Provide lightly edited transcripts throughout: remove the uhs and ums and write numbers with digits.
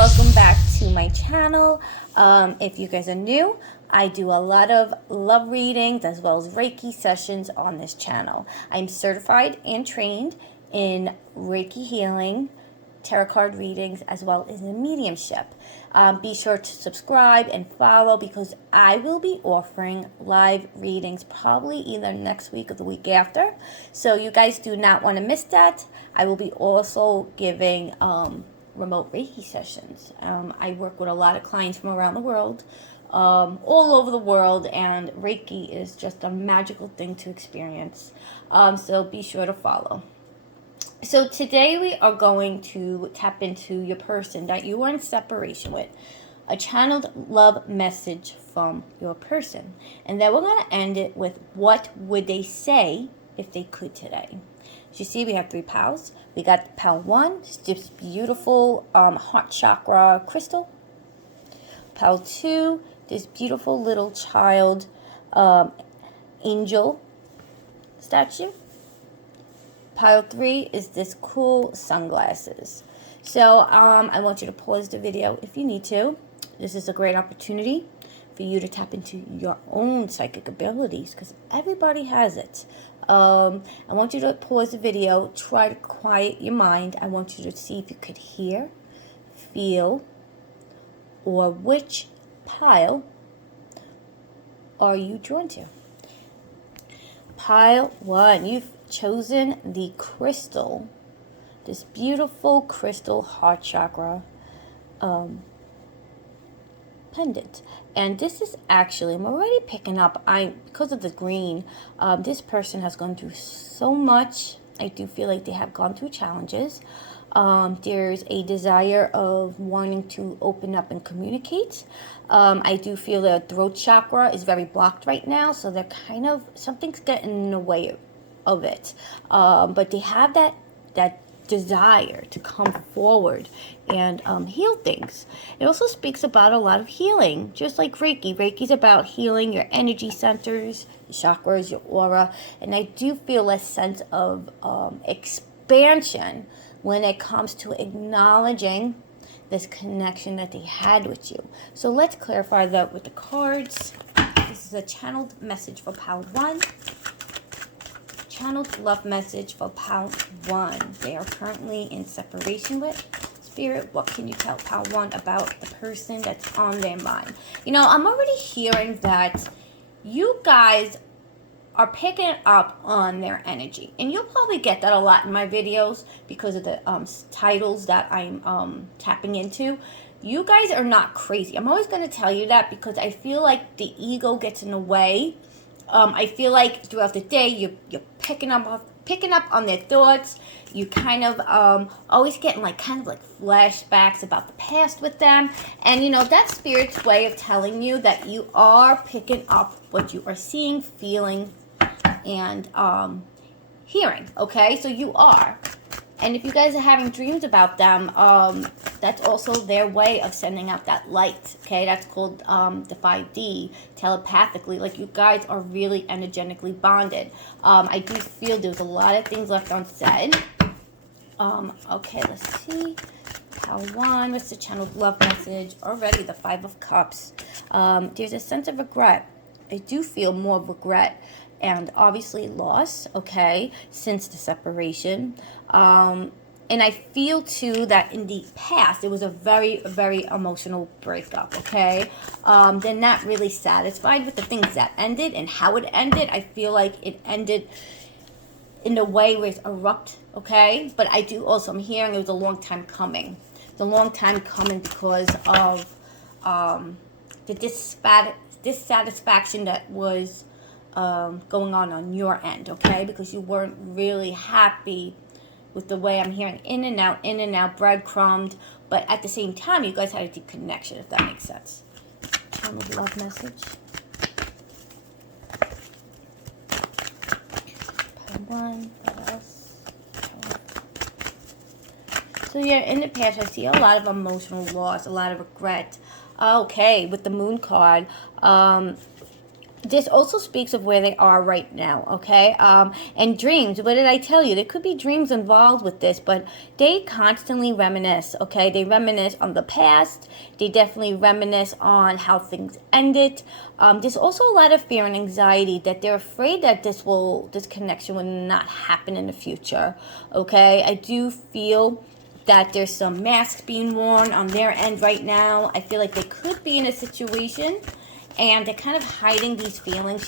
welcome back to my channel. If you guys are new, I do a lot of love readings as well as Reiki sessions on this channel. I'm certified and trained in Reiki healing, tarot card readings, as well as in mediumship. Be sure to subscribe and follow because I will be offering live readings probably either next week or the week after. So you guys do not want to miss that. I will be also giving remote Reiki sessions. I work with a lot of clients from around the world, all over the world, and Reiki is just a magical thing to experience. So be sure to follow. So today we are going to tap into your person that you are in separation with. A channeled love message from your person. And then we're going to end it with what would they say if they could today. As you see, we have 3 pals. We got pal 1, it's this beautiful heart chakra crystal. Pal 2, this beautiful little child angel statue. Pile 3 is this cool sunglasses. So I want you to pause the video if you need to. This is a great opportunity for you to tap into your own psychic abilities because everybody has it. I want you to pause the video, try to quiet your mind. I want you to see if you could hear, feel, or which pile are you drawn to. Pile 1, you've chosen the crystal, this beautiful crystal heart chakra pendant. And this is actually, I'm already picking up, because of the green, this person has gone through so much. I do feel like they have gone through challenges. There's a desire of wanting to open up and communicate. I do feel their throat chakra is very blocked right now, so they're kind of, something's getting in the way of it. But they have that desire to come forward and heal things. It also speaks about a lot of healing, just like Reiki. Reiki's about healing your energy centers, your chakras, your aura, and I do feel a sense of expansion when it comes to acknowledging this connection that they had with you. So let's clarify that with the cards. This is a channeled message for pal 1. Channeled love message for pal 1. They are currently in separation with. Spirit, what can you tell pal 1 about the person that's on their mind? You know, I'm already hearing that you guys are picking up on their energy. And you'll probably get that a lot in my videos because of the titles that I'm tapping into. You guys are not crazy. I'm always going to tell you that because I feel like the ego gets in the way. I feel like throughout the day you're picking up on their thoughts. You kind of always getting kind of flashbacks about the past with them, and you know that's Spirit's way of telling you that you are picking up what you are seeing, feeling, and hearing. Okay, so you are. And if you guys are having dreams about them, that's also their way of sending out that light, okay? That's called the 5D, telepathically. Like, you guys are really energetically bonded. I do feel there's a lot of things left unsaid. Okay, let's see. Pal 1, what's the channeled love message? Already, the 5 of Cups. There's a sense of regret. I do feel more regret and obviously loss, okay, since the separation. And I feel too that in the past it was a very, very emotional breakup, okay? They're not really satisfied with the things that ended and how it ended. I feel like it ended in a way where it's abrupt, okay? But I do also, I'm hearing it was a long time coming. It's a long time coming because of the dissatisfaction that was going on your end, okay? Because you weren't really happy with the way I'm hearing in and out, breadcrumbed, but at the same time, you guys had a deep connection, if that makes sense. Channel love message. Pile 1, what else? So yeah, in the past, I see a lot of emotional loss, a lot of regret. Okay, with the Moon card, this also speaks of where they are right now, okay? And dreams, what did I tell you? There could be dreams involved with this, but they constantly reminisce, okay? They reminisce on the past. They definitely reminisce on how things ended. There's also a lot of fear and anxiety that they're afraid that this connection will not happen in the future, okay? I do feel that there's some masks being worn on their end right now. I feel like they could be in a situation and they're kind of hiding these feelings.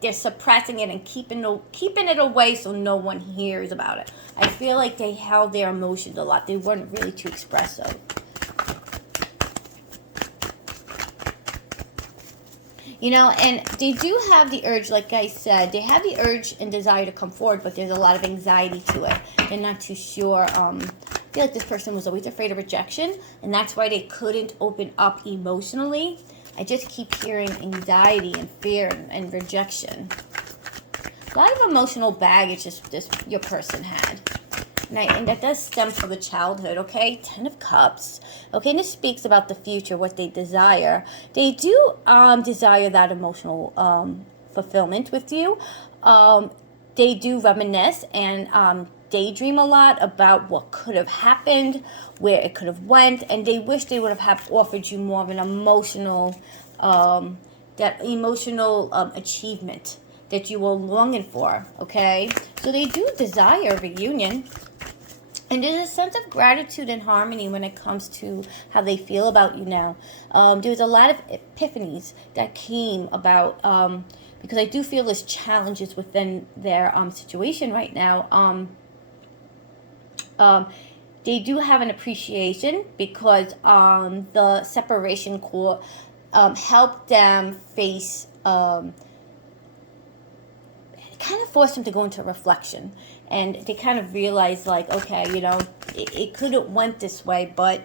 They're suppressing it and keeping it away so no one hears about it. I feel like they held their emotions a lot. They weren't really too expressive. You know, and they do have the urge, like I said, they have the urge and desire to come forward, but there's a lot of anxiety to it. They're not too sure. I feel like this person was always afraid of rejection, and that's why they couldn't open up emotionally. I just keep hearing anxiety and fear and rejection. A lot of emotional baggage your person had. And that does stem from the childhood, okay? 10 of Cups. Okay, and this speaks about the future, what they desire. They do desire that emotional fulfillment with you. They do reminisce and daydream a lot about what could have happened, where it could have went, and they wish they would have offered you more of an emotional, achievement that you were longing for, okay? So they do desire a reunion. And there's a sense of gratitude and harmony when it comes to how they feel about you now. There's a lot of epiphanies that came about because I do feel there's challenges within their situation right now. They do have an appreciation because the separation core helped them face, kind of forced them to go into reflection. And they kind of realized, like, okay, you know, it could have went this way, but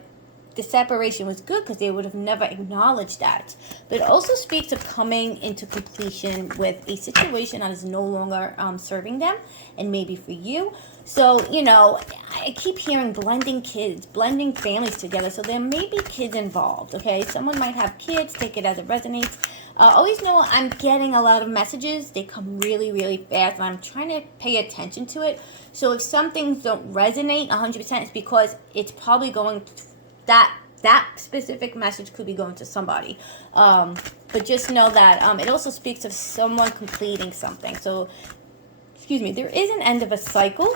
the separation was good because they would have never acknowledged that. But it also speaks of coming into completion with a situation that is no longer serving them, and maybe for you. So, you know, I keep hearing blending families together. So there may be kids involved, okay? Someone might have kids, take it as it resonates. Always know I'm getting a lot of messages. They come really, really fast, and I'm trying to pay attention to it. So if some things don't resonate 100%, it's because it's probably going to, that specific message could be going to somebody. But just know that it also speaks of someone completing something. So, excuse me, there is an end of a cycle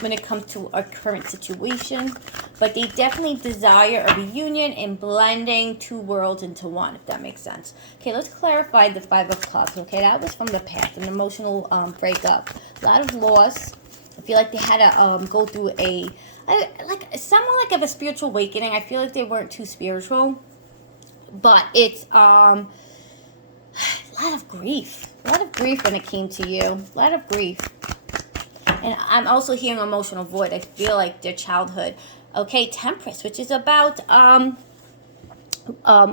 when it comes to our current situation, but they definitely desire a reunion and blending two worlds into one, if that makes sense. Okay, let's clarify the 5 of Cups. Okay, that was from the past, an emotional breakup, a lot of loss. I feel like they had to go through somewhat like a spiritual awakening. I feel like they weren't too spiritual, but it's a lot of grief when it came to you, a lot of grief. And I'm also hearing emotional void. I feel like their childhood. Okay, Temperance, which is about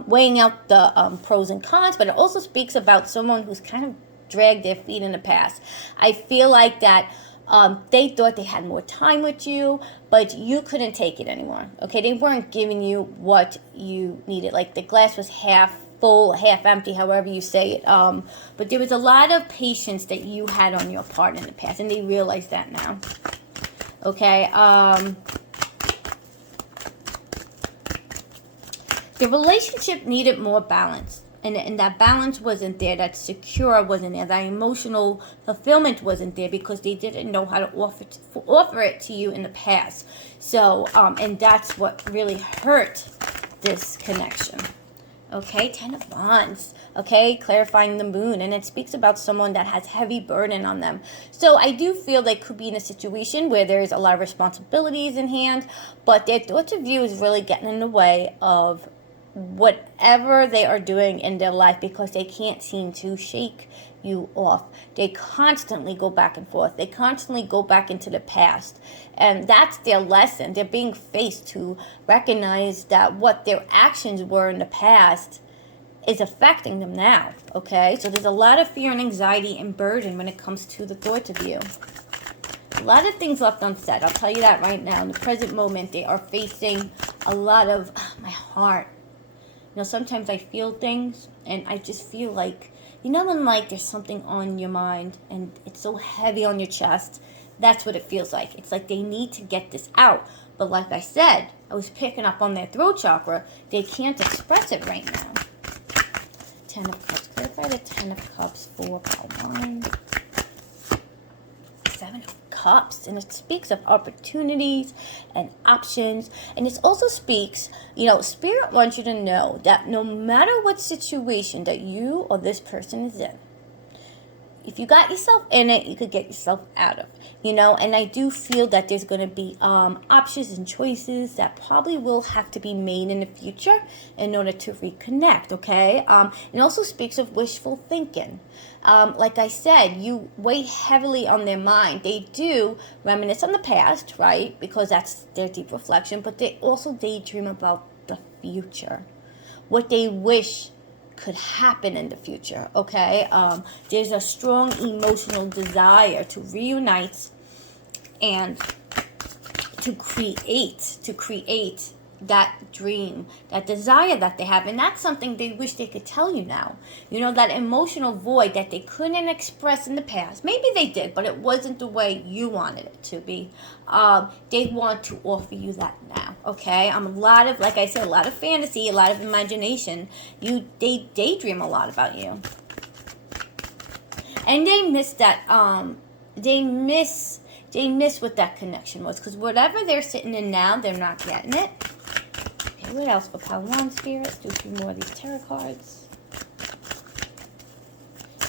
weighing out the pros and cons, but it also speaks about someone who's kind of dragged their feet in the past. I feel like that they thought they had more time with you, but you couldn't take it anymore. Okay, they weren't giving you what you needed. Like the glass was half full, half empty, however you say it. But there was a lot of patience that you had on your part in the past, and they realize that now. Okay. The relationship needed more balance, and that balance wasn't there. That secure wasn't there. That emotional fulfillment wasn't there because they didn't know how to offer it to you in the past. So, and that's what really hurt this connection. Okay, 10 of Wands. Okay, clarifying the moon. And it speaks about someone that has heavy burden on them. So I do feel they could be in a situation where there's a lot of responsibilities in hand, but their thoughts of you is really getting in the way of whatever they are doing in their life because they can't seem to shake you off. They constantly go back and forth. They constantly go back into the past. And that's their lesson. They're being faced to recognize that what their actions were in the past is affecting them now. Okay? So there's a lot of fear and anxiety and burden when it comes to the thoughts of you. A lot of things left unsaid. I'll tell you that right now. In the present moment, they are facing a lot of my heart. sometimes I feel things and I just feel like, when like there's something on your mind and it's so heavy on your chest. That's what it feels like. It's like they need to get this out. But like I said, I was picking up on their throat chakra. They can't express it right now. 10 of Cups. Clarify the 10 of Cups for pile 1. 7 of Cups. And it speaks of opportunities and options. And it also speaks, Spirit wants you to know that no matter what situation that you or this person is in, if you got yourself in it, you could get yourself out of, and I do feel that there's going to be options and choices that probably will have to be made in the future in order to reconnect, okay? It also speaks of wishful thinking. Like I said, you weigh heavily on their mind. They do reminisce on the past, right? Because that's their deep reflection, but they also daydream about the future, what they wish could happen in the future, okay? There's a strong emotional desire to reunite and to create that dream, that desire that they have. And that's something they wish they could tell you now. That emotional void that they couldn't express in the past. Maybe they did, but it wasn't the way you wanted it to be. They want to offer you that now, okay? Like I said, a lot of fantasy, a lot of imagination. They daydream a lot about you. And they miss that, they miss what that connection was. Because whatever they're sitting in now, they're not getting it. Okay, what else for pile 1, Spirit? Let's do 3 more of these tarot cards.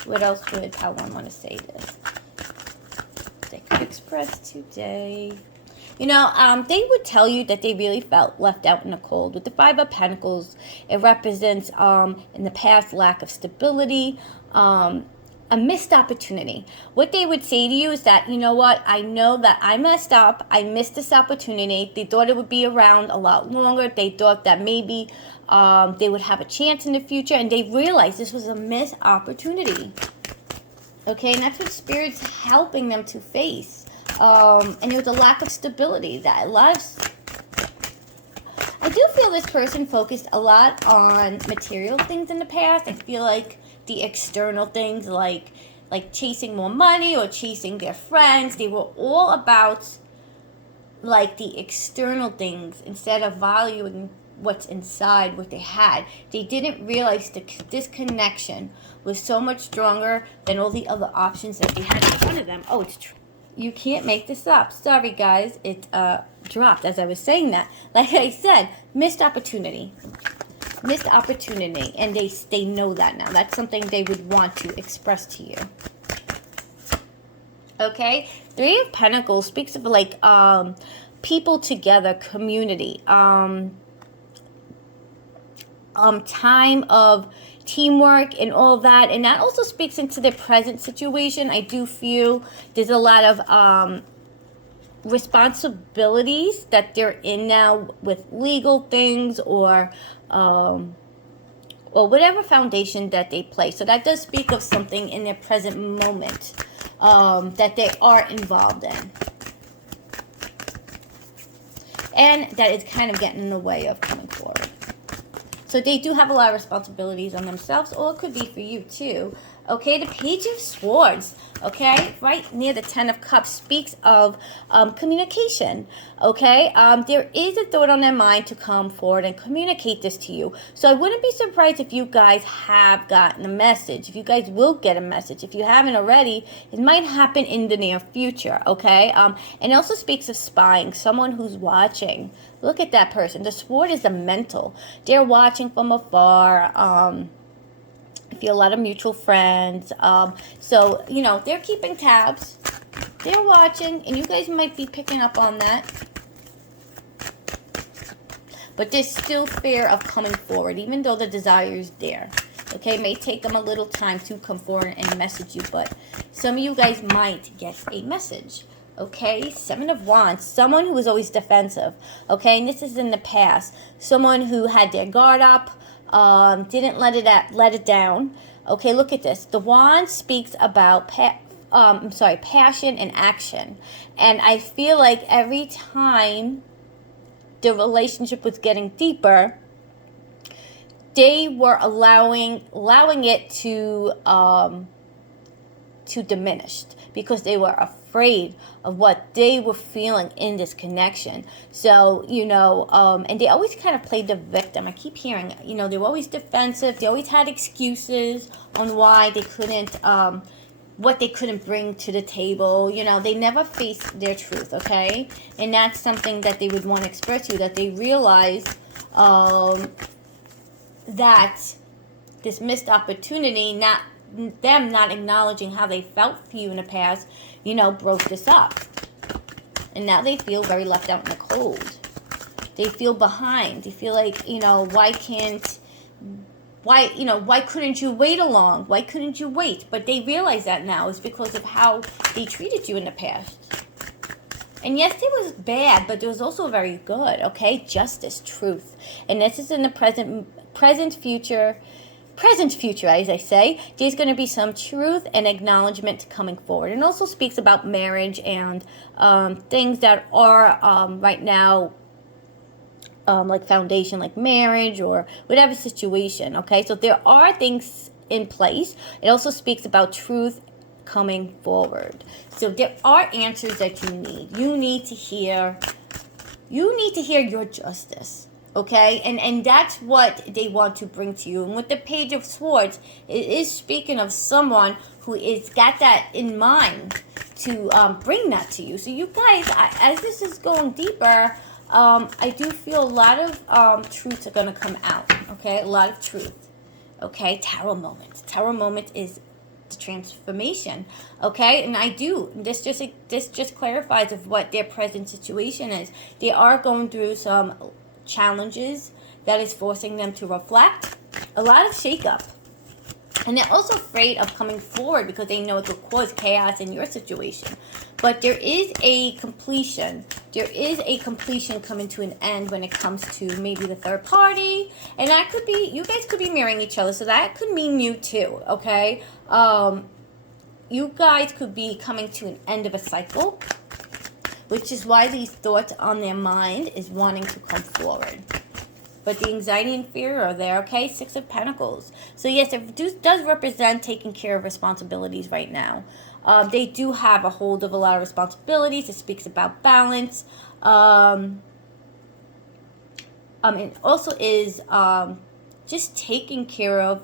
What else would pile 1 want to say this? They could express today. They would tell you that they really felt left out in the cold. With the 5 of Pentacles, it represents, in the past, lack of stability, a missed opportunity. What they would say to you is that, I know that I messed up. I missed this opportunity. They thought it would be around a lot longer. They thought that maybe they would have a chance in the future, and they realized this was a missed opportunity. Okay, and that's what Spirit's helping them to face. And it was a lack of stability. I do feel this person focused a lot on material things in the past. I feel like the external things, like chasing more money or chasing their friends, they were all about like the external things instead of valuing what's inside, what they had. They didn't realize this connection was so much stronger than all the other options that they had in front of them. Oh, it's true. You can't make this up. Sorry, guys. It dropped as I was saying that. Like I said, missed opportunity. Missed opportunity. And they know that now. That's something they would want to express to you. Okay? 3 of Pentacles speaks of like people together, community. Time of teamwork and all that, and that also speaks into their present situation. I do feel there's a lot of responsibilities that they're in now with legal things or whatever foundation that they play. So that does speak of something in their present moment that they are involved in, and that is kind of getting in the way of coming forward. So they do have a lot of responsibilities on themselves, or it could be for you too. Okay, the Page of Swords, okay, right near the 10 of Cups speaks of communication, okay? There is a thought on their mind to come forward and communicate this to you. So I wouldn't be surprised if you guys have gotten a message, if you guys will get a message. If you haven't already, it might happen in the near future, okay? And it also speaks of spying, someone who's watching. Look at that person. The sword is the mental. They're watching from afar. I feel a lot of mutual friends. So, they're keeping tabs. They're watching, and you guys might be picking up on that. But there's still fear of coming forward, even though the desire is there. Okay, it may take them a little time to come forward and message you, but some of you guys might get a message. Okay, 7 of Wands, someone who was always defensive. Okay, and this is in the past. Someone who had their guard up, didn't let it down. Okay, look at this. The Wand speaks about passion and action. And I feel like every time the relationship was getting deeper, they were allowing it to diminish because they were afraid of what they were feeling in this connection. So, you know, and they always kind of played the victim. I keep hearing, you know, they were always defensive. They always had excuses on why they couldn't, what they couldn't bring to the table. You know, they never faced their truth, okay? And that's something that they would want to express to you, that they realize that this missed opportunity, them not acknowledging how they felt for you in the past, you know, broke this up. And now they feel very left out in the cold. They feel behind. They feel like, you know, why couldn't you wait along? Why couldn't you wait? But they realize that now is because of how they treated you in the past. And yes, it was bad, but it was also very good, okay? Justice, truth. And this is in the present future, as I say. There's going to be some truth and acknowledgement coming forward. And also speaks about marriage and things that are right now like foundation, like marriage or whatever situation, okay? So there are things in place. It also speaks about truth coming forward. So there are answers that you need. You need to hear your justice. Okay, and that's what they want to bring to you. And with the Page of Swords, it is speaking of someone who is got that in mind to bring that to you. So you guys, as this is going deeper, I do feel a lot of truths are going to come out. Okay, a lot of truth. Okay, Tower moment. Tower moment is the transformation. Okay, and this just clarifies of what their present situation is. They are going through some challenges that is forcing them to reflect, a lot of shakeup, and they're also afraid of coming forward because they know it could cause chaos in your situation. But there is a completion coming to an end when it comes to maybe the third party, and that could be, you guys could be marrying each other, so that could mean you too. Okay, you guys could be coming to an end of a cycle, which is why these thoughts on their mind is wanting to come forward. But the anxiety and fear are there, okay? Six of Pentacles. So yes, it does represent taking care of responsibilities right now. They do have a hold of a lot of responsibilities. It speaks about balance. It also is just taking care of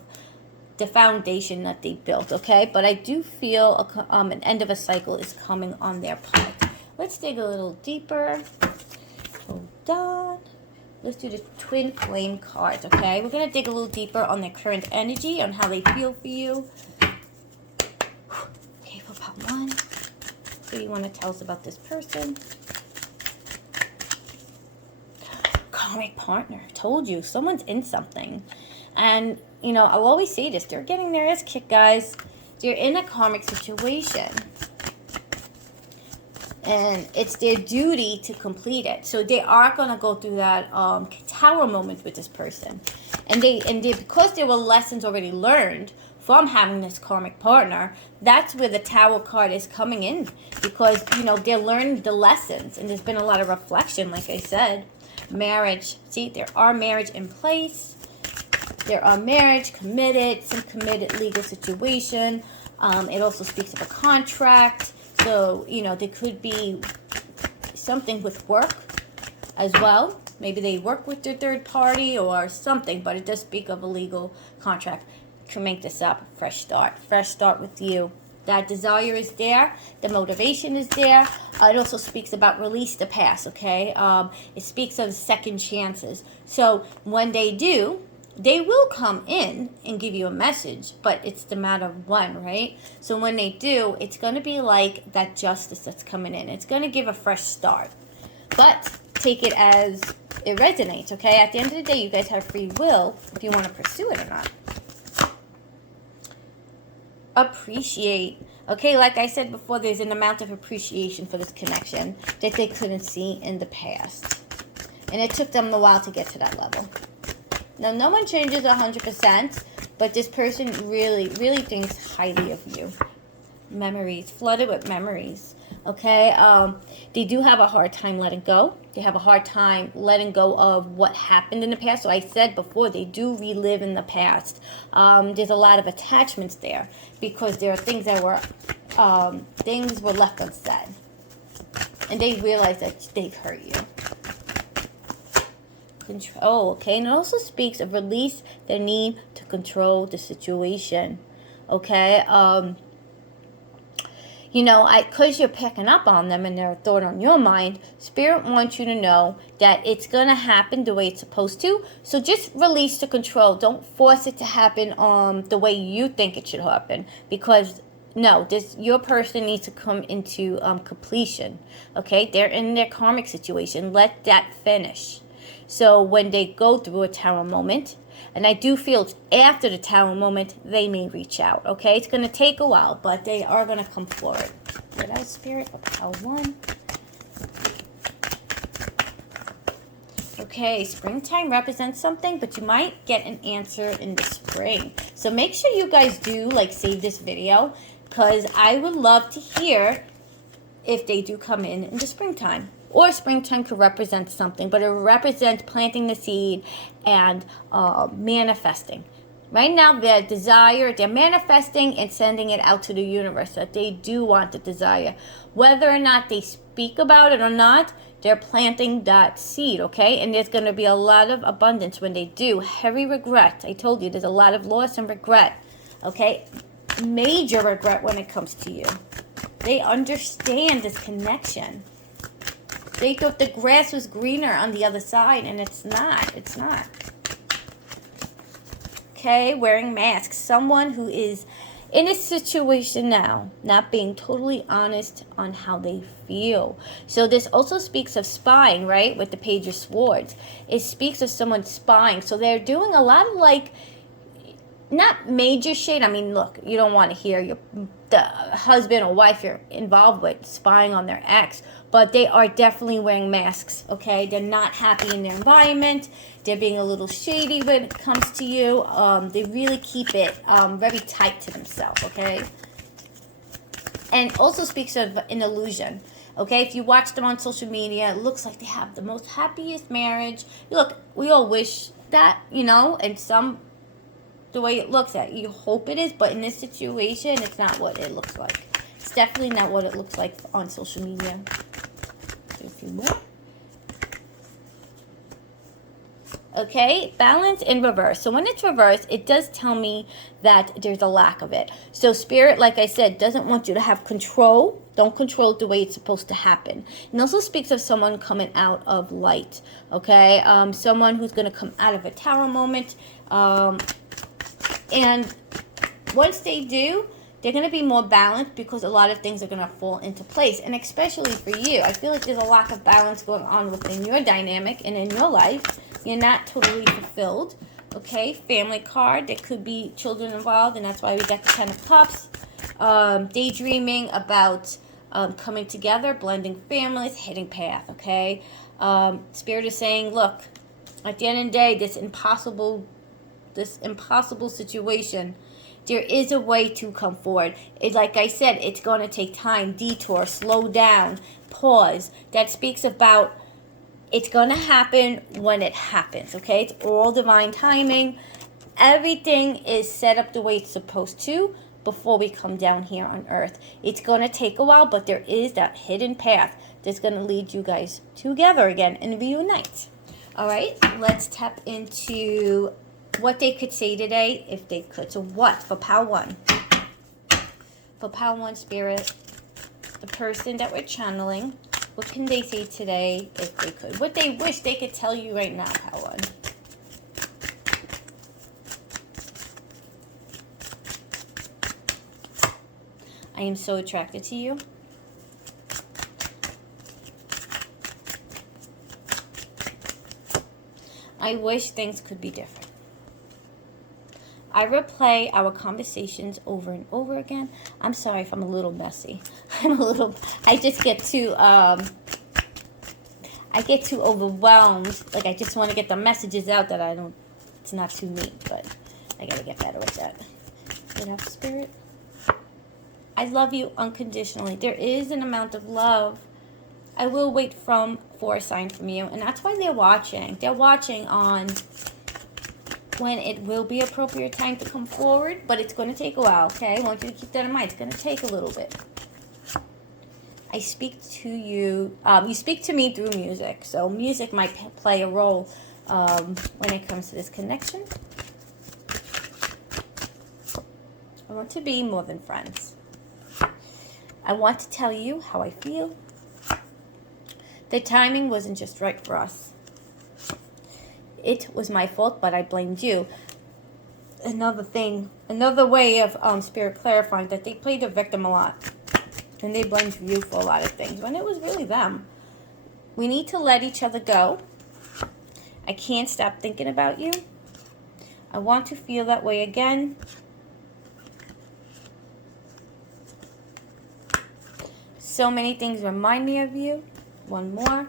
the foundation that they built, okay? But I do feel an end of a cycle is coming on their part. Let's dig a little deeper. Hold on. Let's do the Twin Flame cards, okay? We're going to dig a little deeper on their current energy, on how they feel for you. Okay, for part one. What do you want to tell us about this person? Karmic partner. Told you. Someone's in something. And, you know, I'll always say this. They're getting their ass kicked, guys. They're in a karmic situation. And it's their duty to complete it. So they are going to go through that tower moment with this person. And because there were lessons already learned from having this karmic partner, that's where the Tower card is coming in. Because, you know, they're learning the lessons. And there's been a lot of reflection, like I said. Marriage. See, there are marriage in place. There are marriage, committed, some committed legal situation. It also speaks of a contract. So, you know, there could be something with work as well. Maybe they work with their third party or something, but it does speak of a legal contract. Can make this up. Fresh start with you. That desire is there. The motivation is there. It also speaks about release the past, okay? It speaks of second chances. So when they do, they will come in and give you a message, but it's the matter of when, right? So when they do, it's going to be like that justice that's coming in. It's going to give a fresh start. But take it as it resonates, okay? At the end of the day, you guys have free will if you want to pursue it or not. Appreciate. Okay, like I said before, there's an amount of appreciation for this connection that they couldn't see in the past. And it took them a while to get to that level. Now, no one changes 100%, but this person really, really thinks highly of you. Memories, flooded with memories. Okay, they do have a hard time letting go. They have a hard time letting go of what happened in the past. So I said before, they do relive in the past. There's a lot of attachments there because there are things that were left unsaid, and they realize that they've hurt you. Control, okay, and it also speaks of release their need to control the situation. Okay, you know, because you're picking up on them and they're a thought on your mind, Spirit wants you to know that it's going to happen the way it's supposed to. So just release the control. Don't force it to happen the way you think it should happen. Because, no, your person needs to come into completion. Okay? They're in their karmic situation. Let that finish. So when they go through a tower moment, and I do feel it's after the tower moment, they may reach out, okay? It's going to take a while, but they are going to come forward. What else, Spirit? For power 1. Okay, springtime represents something, but you might get an answer in the spring. So make sure you guys do, save this video, because I would love to hear if they do come in the springtime. Or springtime could represent something, but it represents planting the seed and manifesting. Right now, they're manifesting and sending it out to the universe that they do want the desire. Whether or not they speak about it or not, they're planting that seed, okay? And there's going to be a lot of abundance when they do. Heavy regret. I told you, there's a lot of loss and regret, okay? Major regret when it comes to you. They understand this connection. They thought the grass was greener on the other side, and it's not. It's not. Okay, wearing masks. Someone who is in a situation now, not being totally honest on how they feel. So this also speaks of spying, right? With the Page of Swords. It speaks of someone spying. So they're doing a lot of not major shade. I mean, look, you don't want to hear the husband or wife you're involved with spying on their ex, but they are definitely wearing masks, okay? They're not happy in their environment. They're being a little shady when it comes to you. They really keep it very tight to themselves, okay? And also speaks of an illusion, okay? If you watch them on social media, it looks like they have the most happiest marriage. Look, we all wish that, and the way it looks at. You hope it is, but in this situation, it's not what it looks like. It's definitely not what it looks like on social media. Do a few more. Okay, balance in reverse. So when it's reversed, it does tell me that there's a lack of it. So Spirit, like I said, doesn't want you to have control. Don't control it the way it's supposed to happen. And also speaks of someone coming out of light. Okay, someone who's going to come out of a tower moment. And once they do, they're going to be more balanced because a lot of things are going to fall into place. And especially for you, I feel like there's a lack of balance going on within your dynamic and in your life. You're not totally fulfilled. Okay, family card. There could be children involved, and that's why we got the 10 of Cups. Daydreaming about coming together, blending families, hitting path. Okay, Spirit is saying, look, at the end of the day, this impossible situation, there is a way to come forward. Like I said, it's going to take time, detour, slow down, pause. That speaks about it's going to happen when it happens, okay? It's all divine timing. Everything is set up the way it's supposed to before we come down here on earth. It's going to take a while, but there is that hidden path that's going to lead you guys together again and reunite. All right, let's tap into what they could say today if they could. So what for power 1? For power 1, Spirit, the person that we're channeling, what can they say today if they could? What they wish they could tell you right now, power 1. I am so attracted to you. I wish things could be different. I replay our conversations over and over again. I'm sorry if I'm a little messy. I just get too, overwhelmed. Like, I just want to get the messages out that it's not too neat, but I got to get better with that. Good enough, Spirit. I love you unconditionally. There is an amount of love. I will wait for a sign from you. And that's why they're watching. They're watching on when it will be appropriate time to come forward. But it's going to take a while, okay? I want you to keep that in mind. It's going to take a little bit. I speak to you. You speak to me through music. So music might play a role when it comes to this connection. I want to be more than friends. I want to tell you how I feel. The timing wasn't just right for us. It was my fault, but I blamed you. Another way of Spirit clarifying that they played the victim a lot. And they blamed you for a lot of things, when it was really them. We need to let each other go. I can't stop thinking about you. I want to feel that way again. So many things remind me of you. One more.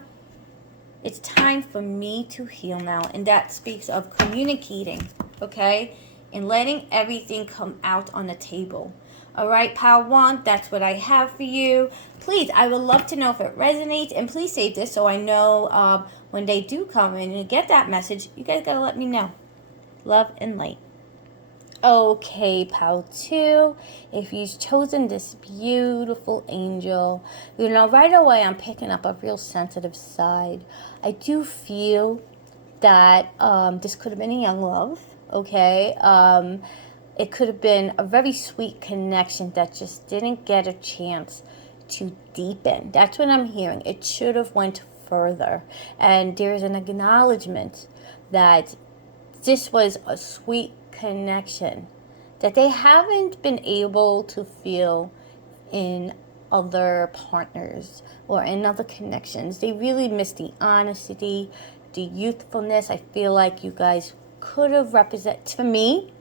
It's time for me to heal now. And that speaks of communicating, okay? And letting everything come out on the table. All right, Pile 1, that's what I have for you. Please, I would love to know if it resonates. And please save this so I know when they do come in and get that message, you guys got to let me know. Love and light. Okay, Pile 2, if you've chosen this beautiful angel, you know, right away I'm picking up a real sensitive side. I do feel that this could have been a young love, okay? It could have been a very sweet connection that just didn't get a chance to deepen. That's what I'm hearing. It should have went further. And there's an acknowledgement that this was a sweet connection that they haven't been able to feel in other partners or in other connections. They really miss the honesty, the youthfulness. I feel like you guys could have represented, for me,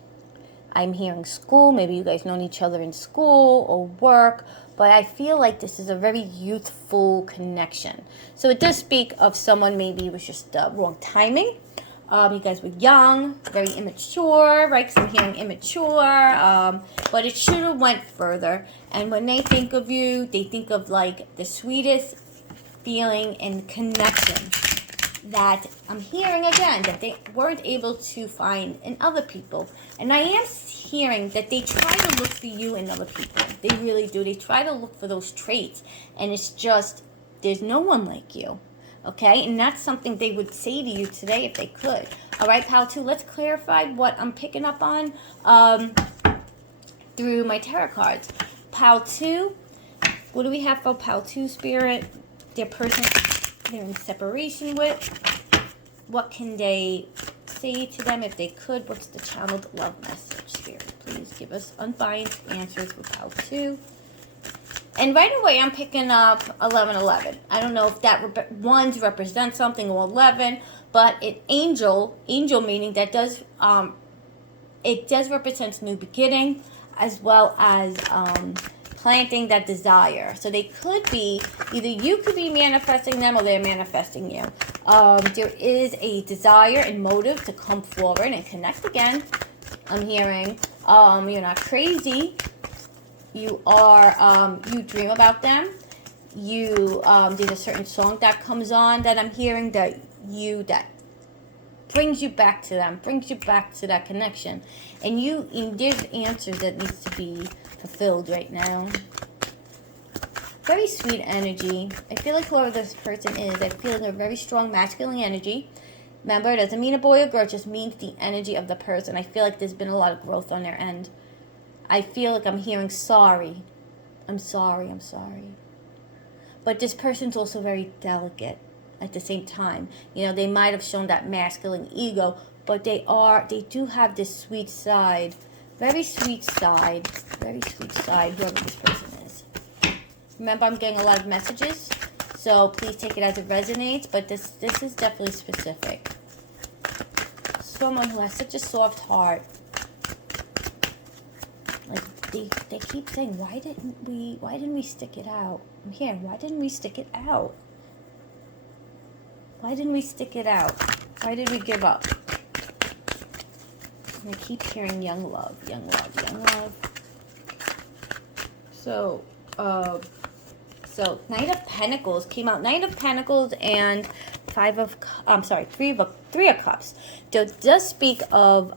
I'm hearing school. Maybe you guys known each other in school or work, but I feel like this is a very youthful connection. So it does speak of someone maybe it was just wrong timing. You guys were young, very immature, right? Because I'm hearing immature, but it should have went further. And when they think of you, they think of like the sweetest feeling and connection that I'm hearing again, that they weren't able to find in other people. And I am hearing that they try to look for you in other people. They really do. They try to look for those traits. And it's just, there's no one like you. Okay, and that's something they would say to you today if they could. All right, Pile 2, let's clarify what I'm picking up on through my tarot cards. Pile 2, what do we have for Pile 2, Spirit? Their person they're in separation with. What can they say to them if they could? What's the channeled love message, Spirit? Please give us unbiased answers for Pile 2. And right away, I'm picking up 1111. I don't know if that ones represent something or 11, but it angel meaning that does it does represent new beginning as well as planting that desire. So they could be either you could be manifesting them or they're manifesting you. There is a desire and motive to come forward and connect again. I'm hearing you're not crazy. You are, you dream about them. You, there's a certain song that comes on that I'm hearing that brings you back to them, brings you back to that connection. And there's answers that needs to be fulfilled right now. Very sweet energy. I feel like whoever this person is, I feel like a very strong masculine energy. Remember, it doesn't mean a boy or girl, it just means the energy of the person. I feel like there's been a lot of growth on their end. I feel like I'm hearing sorry. I'm sorry. But this person's also very delicate at the same time. You know, they might have shown that masculine ego, but they do have this sweet side. Very sweet side, whoever this person is. Remember, I'm getting a lot of messages, so please take it as it resonates, but this is definitely specific. Someone who has such a soft heart. Like they keep saying, why didn't we stick it out? I'm here. Why didn't we stick it out? Why didn't we stick it out? Why did we give up? And I keep hearing young love. So Knight of Pentacles came out. Knight of Pentacles and Three of Cups. It does speak of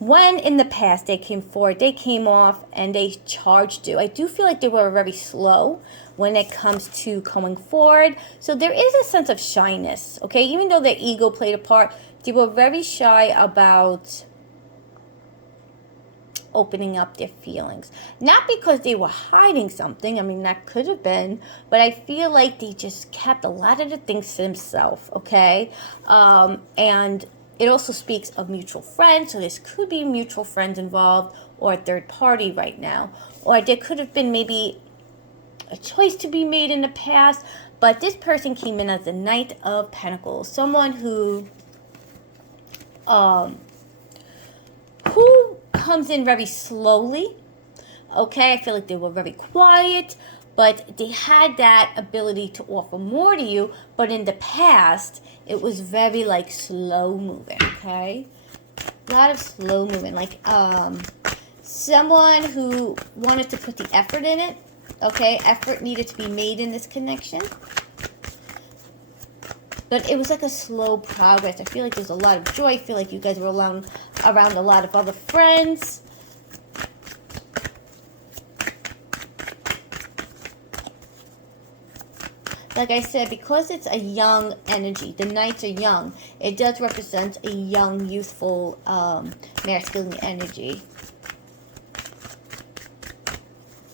when in the past they came forward, they came off and they charged you. I do feel like they were very slow when it comes to coming forward. So there is a sense of shyness, okay? Even though their ego played a part, they were very shy about opening up their feelings. Not because they were hiding something, I mean, that could have been, but I feel like they just kept a lot of the things to themselves, okay? And it also speaks of mutual friends, so this could be mutual friends involved or a third party right now. Or there could have been maybe a choice to be made in the past, but this person came in as the Knight of Pentacles. Someone who comes in very slowly, okay? I feel like they were very quiet, but they had that ability to offer more to you, but in the past, it was very, like, slow moving, okay? A lot of slow moving, like, someone who wanted to put the effort in it, okay? Effort needed to be made in this connection. But it was like a slow progress. I feel like there's a lot of joy. I feel like you guys were around a lot of other friends. Like I said, because it's a young energy, the Knights are young, it does represent a young, youthful, masculine energy.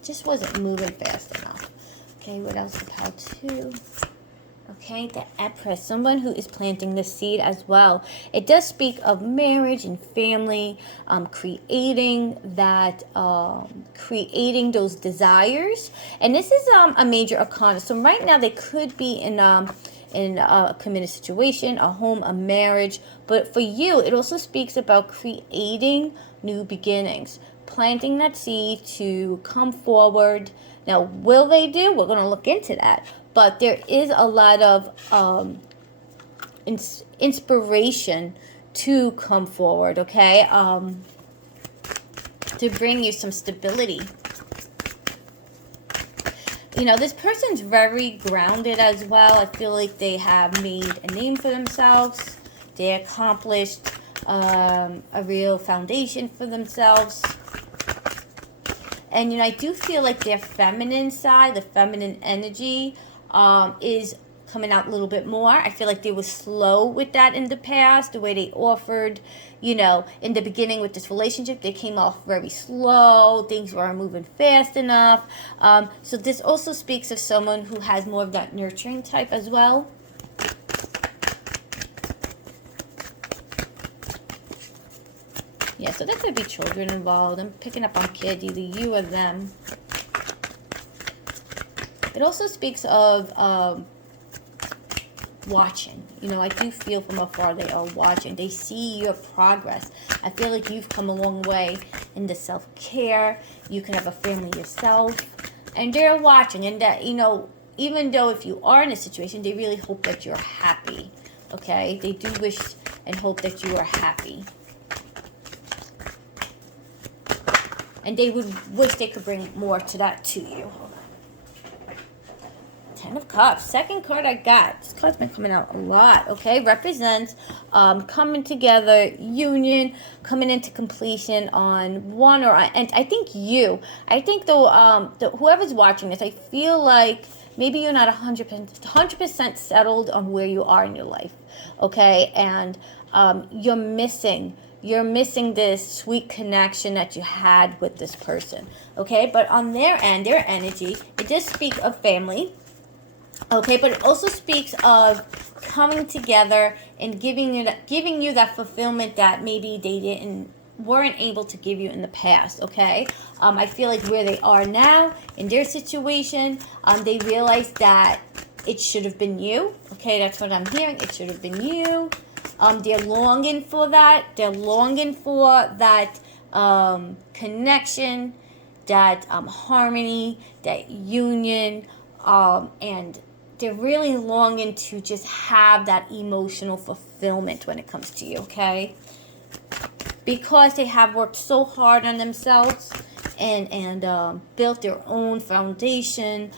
Just wasn't moving fast enough. Okay, what else about 2? Okay, the Empress, someone who is planting the seed as well. It does speak of marriage and family, creating those desires. And this is a major arcana. So right now they could be in a committed situation, a home, a marriage. But for you, it also speaks about creating new beginnings, planting that seed to come forward. Now, will they do? We're going to look into that. But there is a lot of inspiration to come forward, okay? To bring you some stability. You know, this person's very grounded as well. I feel like they have made a name for themselves. They accomplished a real foundation for themselves. And, you know, I do feel like their feminine side, the feminine energy, is coming out a little bit more. I feel like they were slow with that in the past, the way they offered, you know, in the beginning with this relationship, they came off very slow, things weren't moving fast enough. So this also speaks of someone who has more of that nurturing type as well. Yeah, so there could be children involved. I'm picking up on kids, either you or them. It also speaks of watching. You know, I do feel from afar they are watching. They see your progress. I feel like you've come a long way in the self-care. You can have a family yourself. And they're watching. And that, you know, even though if you are in a situation, they really hope that you're happy. Okay? They do wish and hope that you are happy. And they would wish they could bring more to that to you. 10 of Cups. Second card I got. This card's been coming out a lot, okay? Represents coming together, union, coming into completion on one or... And I think whoever's watching this, I feel like maybe you're not 100% settled on where you are in your life, okay? And you're missing this sweet connection that you had with this person, okay? But on their end, their energy, it does speak of family, okay? But it also speaks of coming together and giving you that fulfillment that maybe they weren't able to give you in the past, okay? I feel like where they are now in their situation, they realized that it should have been you, okay? That's what I'm hearing. It should have been you. They're longing for that. They're longing for that connection, that harmony, that union, and they're really longing to just have that emotional fulfillment when it comes to you, okay? Because they have worked so hard on themselves, and built their own foundation.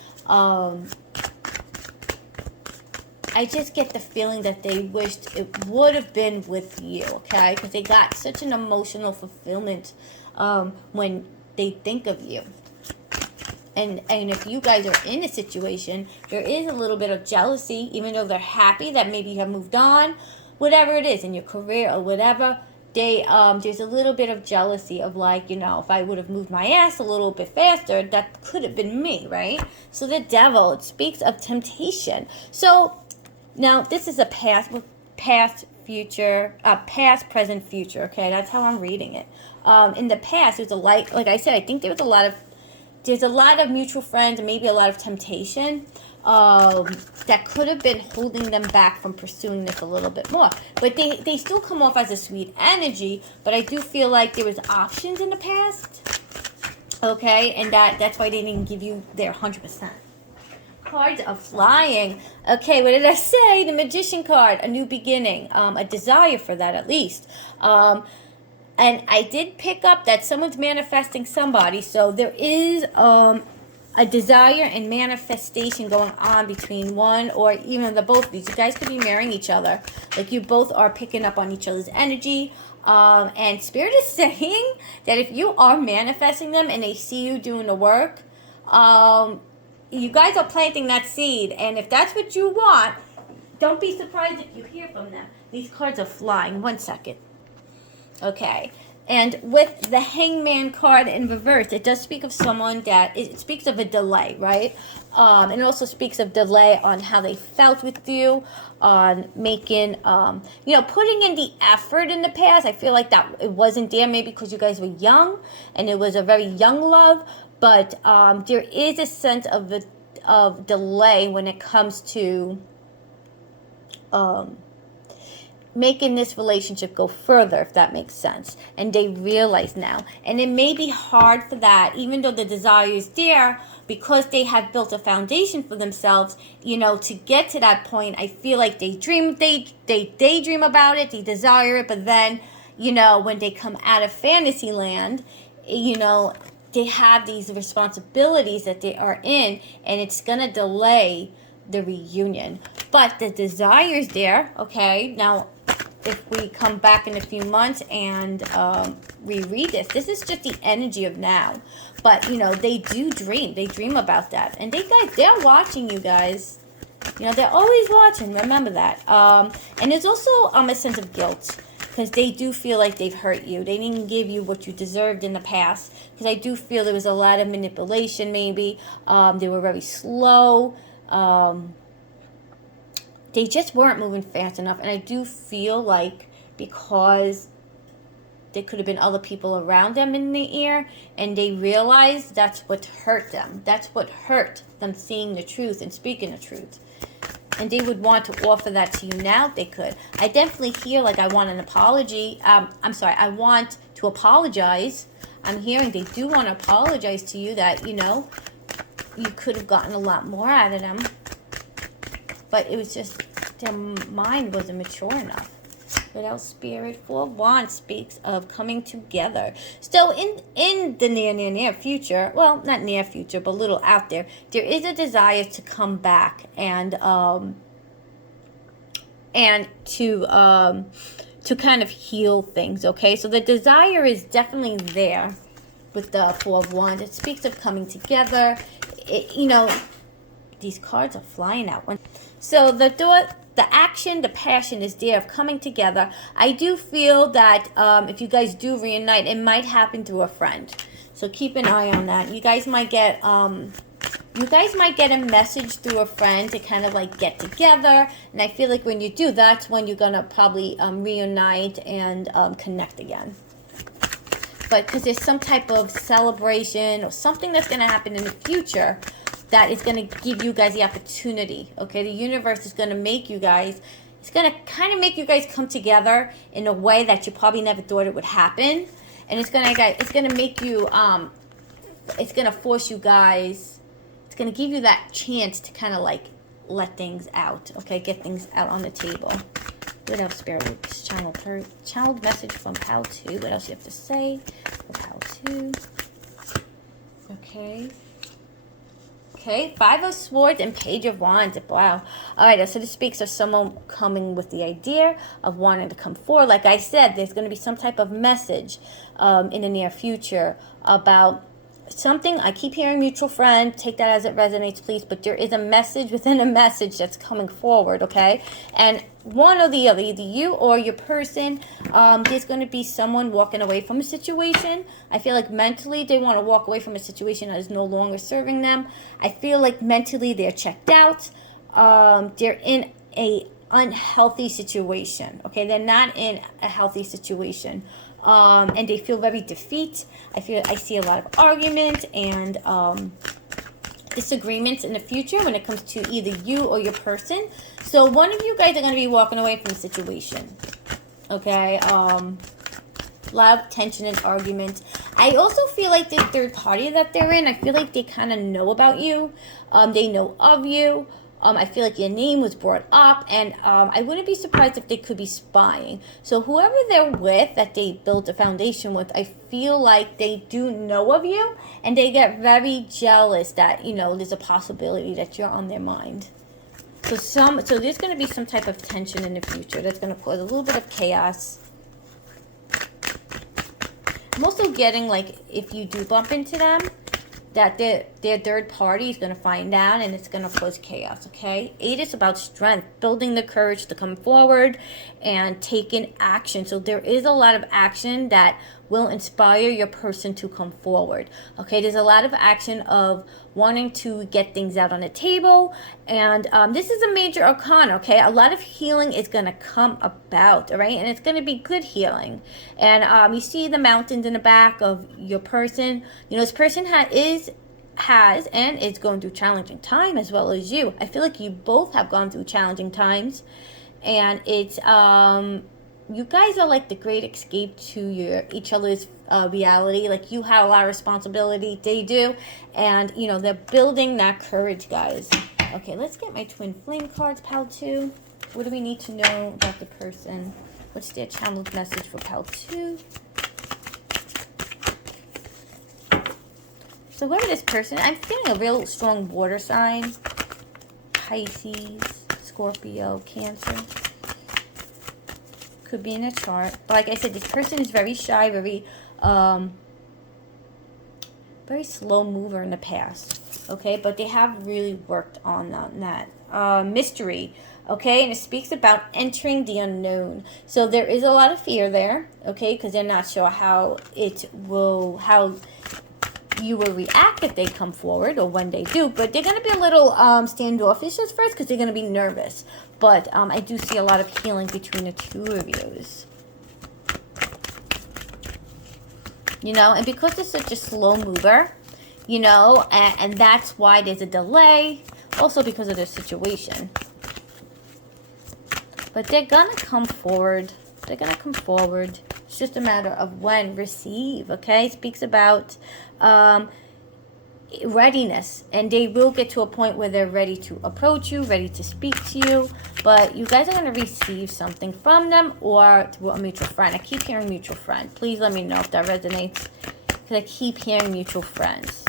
I just get the feeling that they wished it would have been with you, okay? Because they got such an emotional fulfillment when they think of you. And if you guys are in a situation, there is a little bit of jealousy, even though they're happy that maybe you have moved on, whatever it is, in your career or whatever. There's a little bit of jealousy of like, you know, if I would have moved my ass a little bit faster, that could have been me, right? So the devil, it speaks of temptation. So now this is a past, future, past, present, future. Okay, that's how I'm reading it. In the past, there's like I said, I think there's a lot of mutual friends and maybe a lot of temptation that could have been holding them back from pursuing this a little bit more. But they still come off as a sweet energy, but I do feel like there was options in the past, okay? And that's why they didn't give you their 100%. Cards are flying. Okay, what did I say? The Magician card, a new beginning, a desire for that at least. And I did pick up that someone's manifesting somebody, so there is a desire and manifestation going on between one or even the both of these. You guys could be marrying each other. Like you both are picking up on each other's energy. And Spirit is saying that if you are manifesting them and they see you doing the work, you guys are planting that seed. And if that's what you want, don't be surprised if you hear from them. These cards are flying. 1 second. Okay. And with the Hangman card in reverse, it does speak of someone that, it speaks of a delay, right? And it also speaks of delay on how they felt with you, on making, putting in the effort in the past. I feel like that it wasn't there maybe because you guys were young and it was a very young love. But there is a sense of delay when it comes to making this relationship go further, if that makes sense. And they realize now. And it may be hard for that, even though the desire is there, because they have built a foundation for themselves, to get to that point. I feel like they daydream about it, they desire it, but then, when they come out of fantasy land, they have these responsibilities that they are in, and it's going to delay the reunion. But the desire is there, okay? Now, if we come back in a few months and reread this is just the energy of now. But, they do dream. They dream about that. And they're watching you guys. They're always watching. Remember that. And there's also a sense of guilt, because they do feel like they've hurt you. They didn't give you what you deserved in the past. Because I do feel there was a lot of manipulation, maybe. They were very slow. They just weren't moving fast enough. And I do feel like because there could have been other people around them in the ear, and they realized that's what hurt them. That's what hurt them, seeing the truth and speaking the truth. And they would want to offer that to you now if they could. I definitely hear like I want an apology. I want to apologize. I'm hearing they do want to apologize to you that, you could have gotten a lot more out of them. But it was just their mind wasn't mature enough. What else? Spirit 4 of Wands speaks of coming together. So in the near future, well, not near future, but a little out there is a desire to come back and to kind of heal things, okay? So the desire is definitely there with the 4 of Wands. It speaks of coming together. These cards are flying out. So the action, the passion is there of coming together. I do feel that if you guys do reunite, it might happen through a friend. So keep an eye on that. You guys might get a message through a friend to kind of like get together. And I feel like when you do, that's when you're gonna probably reunite and connect again. But because there's some type of celebration or something that's gonna happen in the future that is going to give you guys the opportunity, okay? The universe is going to make you guys, it's going to kind of make you guys come together in a way that you probably never thought it would happen. And it's going to make you, it's going to force you guys, it's going to give you that chance to kind of like let things out, okay? Get things out on the table. What else, Spirit? Channeled message from how to. What else you have to say? How to. Okay. Okay, Five of Swords and Page of Wands. Wow. All right, so this speaks of someone coming with the idea of wanting to come forward. Like I said, there's going to be some type of message in the near future about something. I keep hearing mutual friend. Take that as it resonates, please. But there is a message within a message that's coming forward, okay? And one or the other, either you or your person, there's going to be someone walking away from a situation. I feel like mentally they want to walk away from a situation that is no longer serving them. I feel like mentally they're checked out. They're in a unhealthy situation, okay? They're not in a healthy situation. And they feel very defeat. I see a lot of argument and disagreements in the future when it comes to either you or your person. So one of you guys are going to be walking away from the situation. Okay. A lot of tension and argument. I also feel like the third party that they're in, I feel like they kind of know about you. They know of you. I feel like your name was brought up, and I wouldn't be surprised if they could be spying. So whoever they're with, that they built a foundation with, I feel like they do know of you, and they get very jealous that, you know, there's a possibility that you're on their mind. So there's going to be some type of tension in the future that's going to cause a little bit of chaos. I'm also getting, like, if you do bump into them, that their third party is going to find out, and it's going to cause chaos, okay? 8 is about strength, building the courage to come forward and taking action. So there is a lot of action that will inspire your person to come forward, okay? There's a lot of action of wanting to get things out on the table, and this is a major arcana, okay? A lot of healing is going to come about, all right? And it's going to be good healing. And you see the mountains in the back of your person. You know, this person has and is going through challenging time, as well as you. I feel like you both have gone through challenging times, and it's you guys are like the great escape to each other's reality. Like, you have a lot of responsibility, they do, and you know, they're building that courage, guys. Okay, let's get my twin flame cards, pal 2. What do we need to know about the person? What's their channeled message for pal 2? So whoever this person, I'm feeling a real strong water sign. Pisces, Scorpio, Cancer. Could be in a chart. But like I said, this person is very shy, very slow mover in the past. Okay, but they have really worked on that. Mystery. Okay, and it speaks about entering the unknown. So there is a lot of fear there. Okay, because they're not sure how you will react if they come forward, or when they do, but they're going to be a little standoffish at first because they're going to be nervous. But I do see a lot of healing between the two of you. You know, and because it's such a slow mover, you know, and that's why there's a delay, also because of their situation. But they're going to come forward. They're going to come forward. It's just a matter of when. Receive, okay? It speaks about readiness, and they will get to a point where they're ready to approach you, ready to speak to you, but you guys are going to receive something from them or through a mutual friend. I keep hearing mutual friend. Please let me know if that resonates, because I keep hearing mutual friends.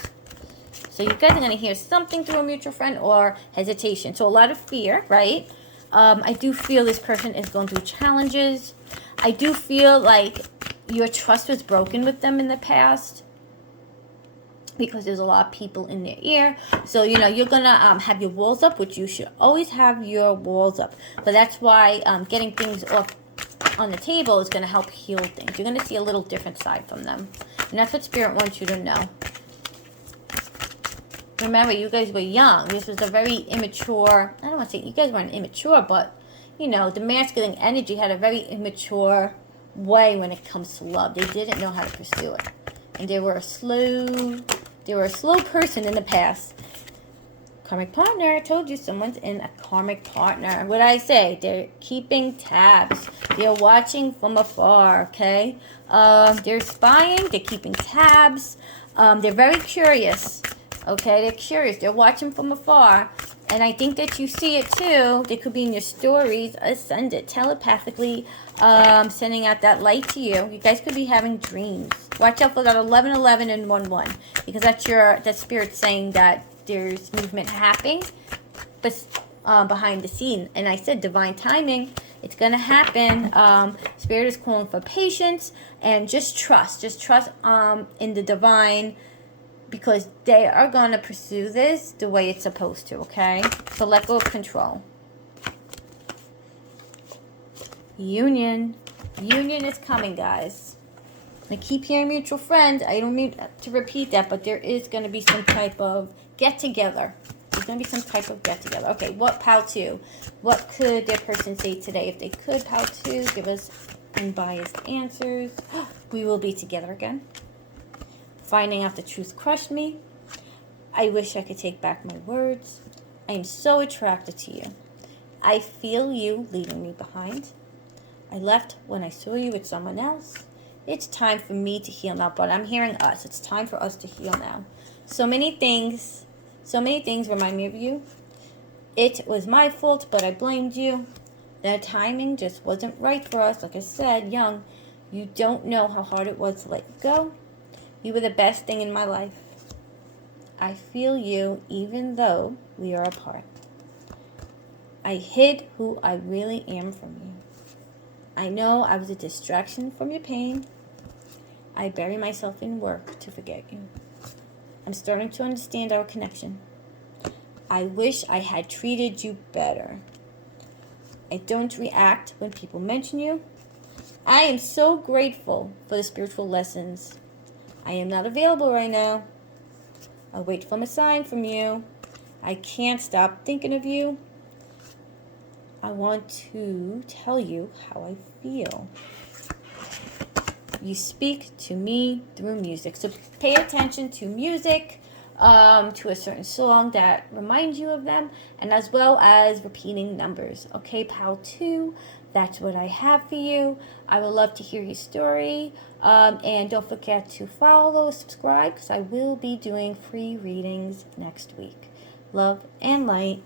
So you guys are going to hear something through a mutual friend or hesitation. So a lot of fear, right? I do feel this person is going through challenges. I do feel like your trust was broken with them in the past, because there's a lot of people in their ear. So, you know, you're going to have your walls up, which you should always have your walls up. But that's why getting things off on the table is going to help heal things. You're going to see a little different side from them. And that's what Spirit wants you to know. Remember, you guys were young. This was a very immature, I don't want to say you guys weren't immature, but, you know, the masculine energy had a very immature way when it comes to love. They didn't know how to pursue it. And they were a slow person in the past. Karmic partner, I told you someone's in a karmic partner. What did I say? They're keeping tabs. They're watching from afar, okay? They're spying. They're keeping tabs. They're very curious, okay? They're curious. They're watching from afar. And I think that you see it too. They could be in your stories. Send it telepathically, sending out that light to you. You guys could be having dreams. Watch out for that 1111 and 11, because that spirit saying that there's movement happening, but behind the scene. And I said divine timing. It's gonna happen. Spirit is calling for patience and just trust. Just trust in the divine, because they are going to pursue this the way it's supposed to, okay? So let go of control. Union. Union is coming, guys. I keep hearing mutual friend. I don't mean to repeat that, but there is going to be some type of get-together. There's going to be some type of get-together. Okay, what POW 2? What could their person say today? If they could, POW 2, give us unbiased answers. We will be together again. Finding out the truth crushed me. I wish I could take back my words. I am so attracted to you. I feel you leaving me behind. I left when I saw you with someone else. It's time for me to heal now. But I'm hearing us. It's time for us to heal now. So many things remind me of you. It was my fault, but I blamed you. The timing just wasn't right for us. Like I said, young, you don't know how hard it was to let you go. You were the best thing in my life. I feel you even though we are apart. I hid who I really am from you. I know I was a distraction from your pain. I bury myself in work to forget you. I'm starting to understand our connection. I wish I had treated you better. I don't react when people mention you. I am so grateful for the spiritual lessons. I am not available right now. I'll wait for a sign from you. I can't stop thinking of you. I want to tell you how I feel. You speak to me through music. So pay attention to music, to a certain song that reminds you of them, and as well as repeating numbers. Okay, POW 2, that's what I have for you. I would love to hear your story. And don't forget to follow, subscribe, because I will be doing free readings next week. Love and light.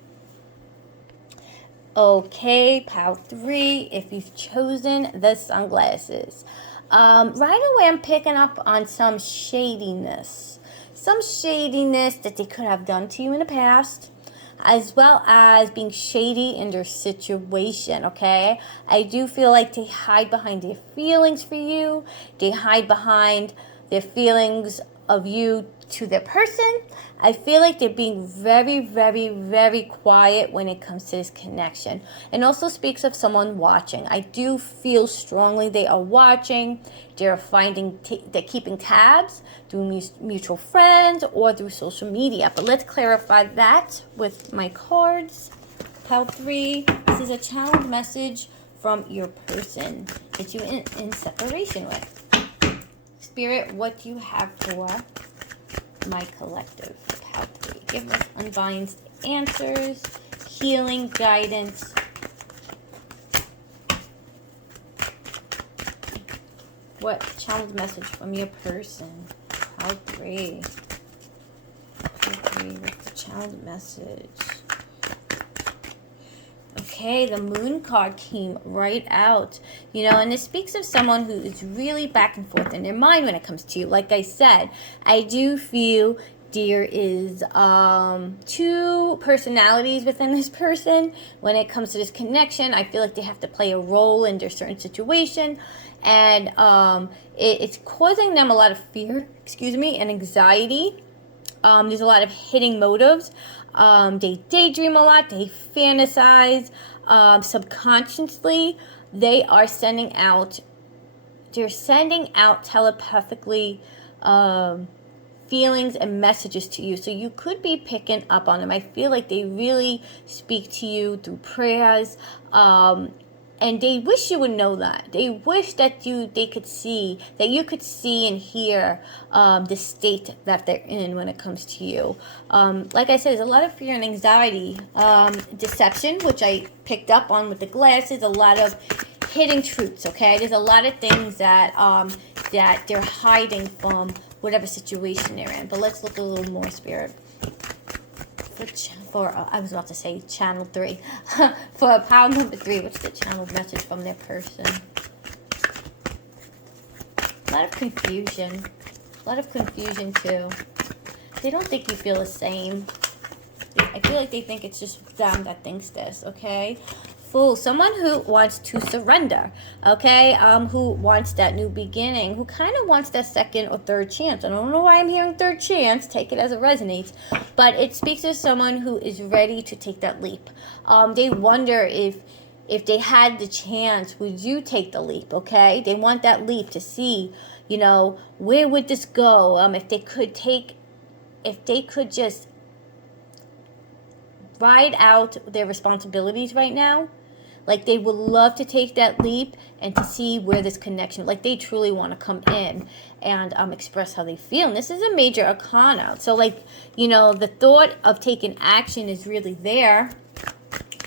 Okay, POW 3, if you've chosen the sunglasses. Right away, I'm picking up on some shadiness. Some shadiness that they could have done to you in the past, as well as being shady in their situation, okay? I do feel like they hide behind their feelings for you. They hide behind their feelings of you to their person. I feel like they're being very, very, very quiet when it comes to this connection. And also speaks of someone watching. I do feel strongly they are watching. They're they're keeping tabs through mutual friends or through social media. But let's clarify that with my cards. POW 3, this is a challenge message from your person that you're in separation with. Spirit, what do you have for my collective? POW 3. Give us unbiased answers, healing, guidance. What challenge message from your person? POW 3. POW 3 with the challenge message. Okay, the moon card came right out. You know, and it speaks of someone who is really back and forth in their mind when it comes to you. Like I said, I do feel there is 2 personalities within this person. When it comes to this connection, I feel like they have to play a role in their certain situation. And it's causing them a lot of fear, and anxiety. There's a lot of hidden motives. They daydream a lot. They fantasize. Subconsciously, they are sending out telepathically feelings and messages to you. So you could be picking up on them. I feel like they really speak to you through prayers. And they wish you would know that. They wish that you could see and hear the state that they're in when it comes to you. Like I said, there's a lot of fear and anxiety, deception, which I picked up on with the glasses, a lot of hidden truths, okay? There's a lot of things that that they're hiding from whatever situation they're in. But let's look a little more, Spirit, I was about to say channel 3. For pile number 3, what's the channel message from their person? A lot of confusion. A lot of confusion too. They don't think you feel the same. I feel like they think it's just them that thinks this, okay? Fool, someone who wants to surrender, okay? Who wants that new beginning, who kind of wants that second or third chance. I don't know why I'm hearing third chance. Take it as it resonates. But it speaks to someone who is ready to take that leap. They wonder if they had the chance, would you take the leap, okay? They want that leap to see, you know, where would this go? If they could just ride out their responsibilities right now, like they would love to take that leap and to see where this connection, like they truly want to come in and express how they feel. And this is a major arcana. So like, you know, the thought of taking action is really there.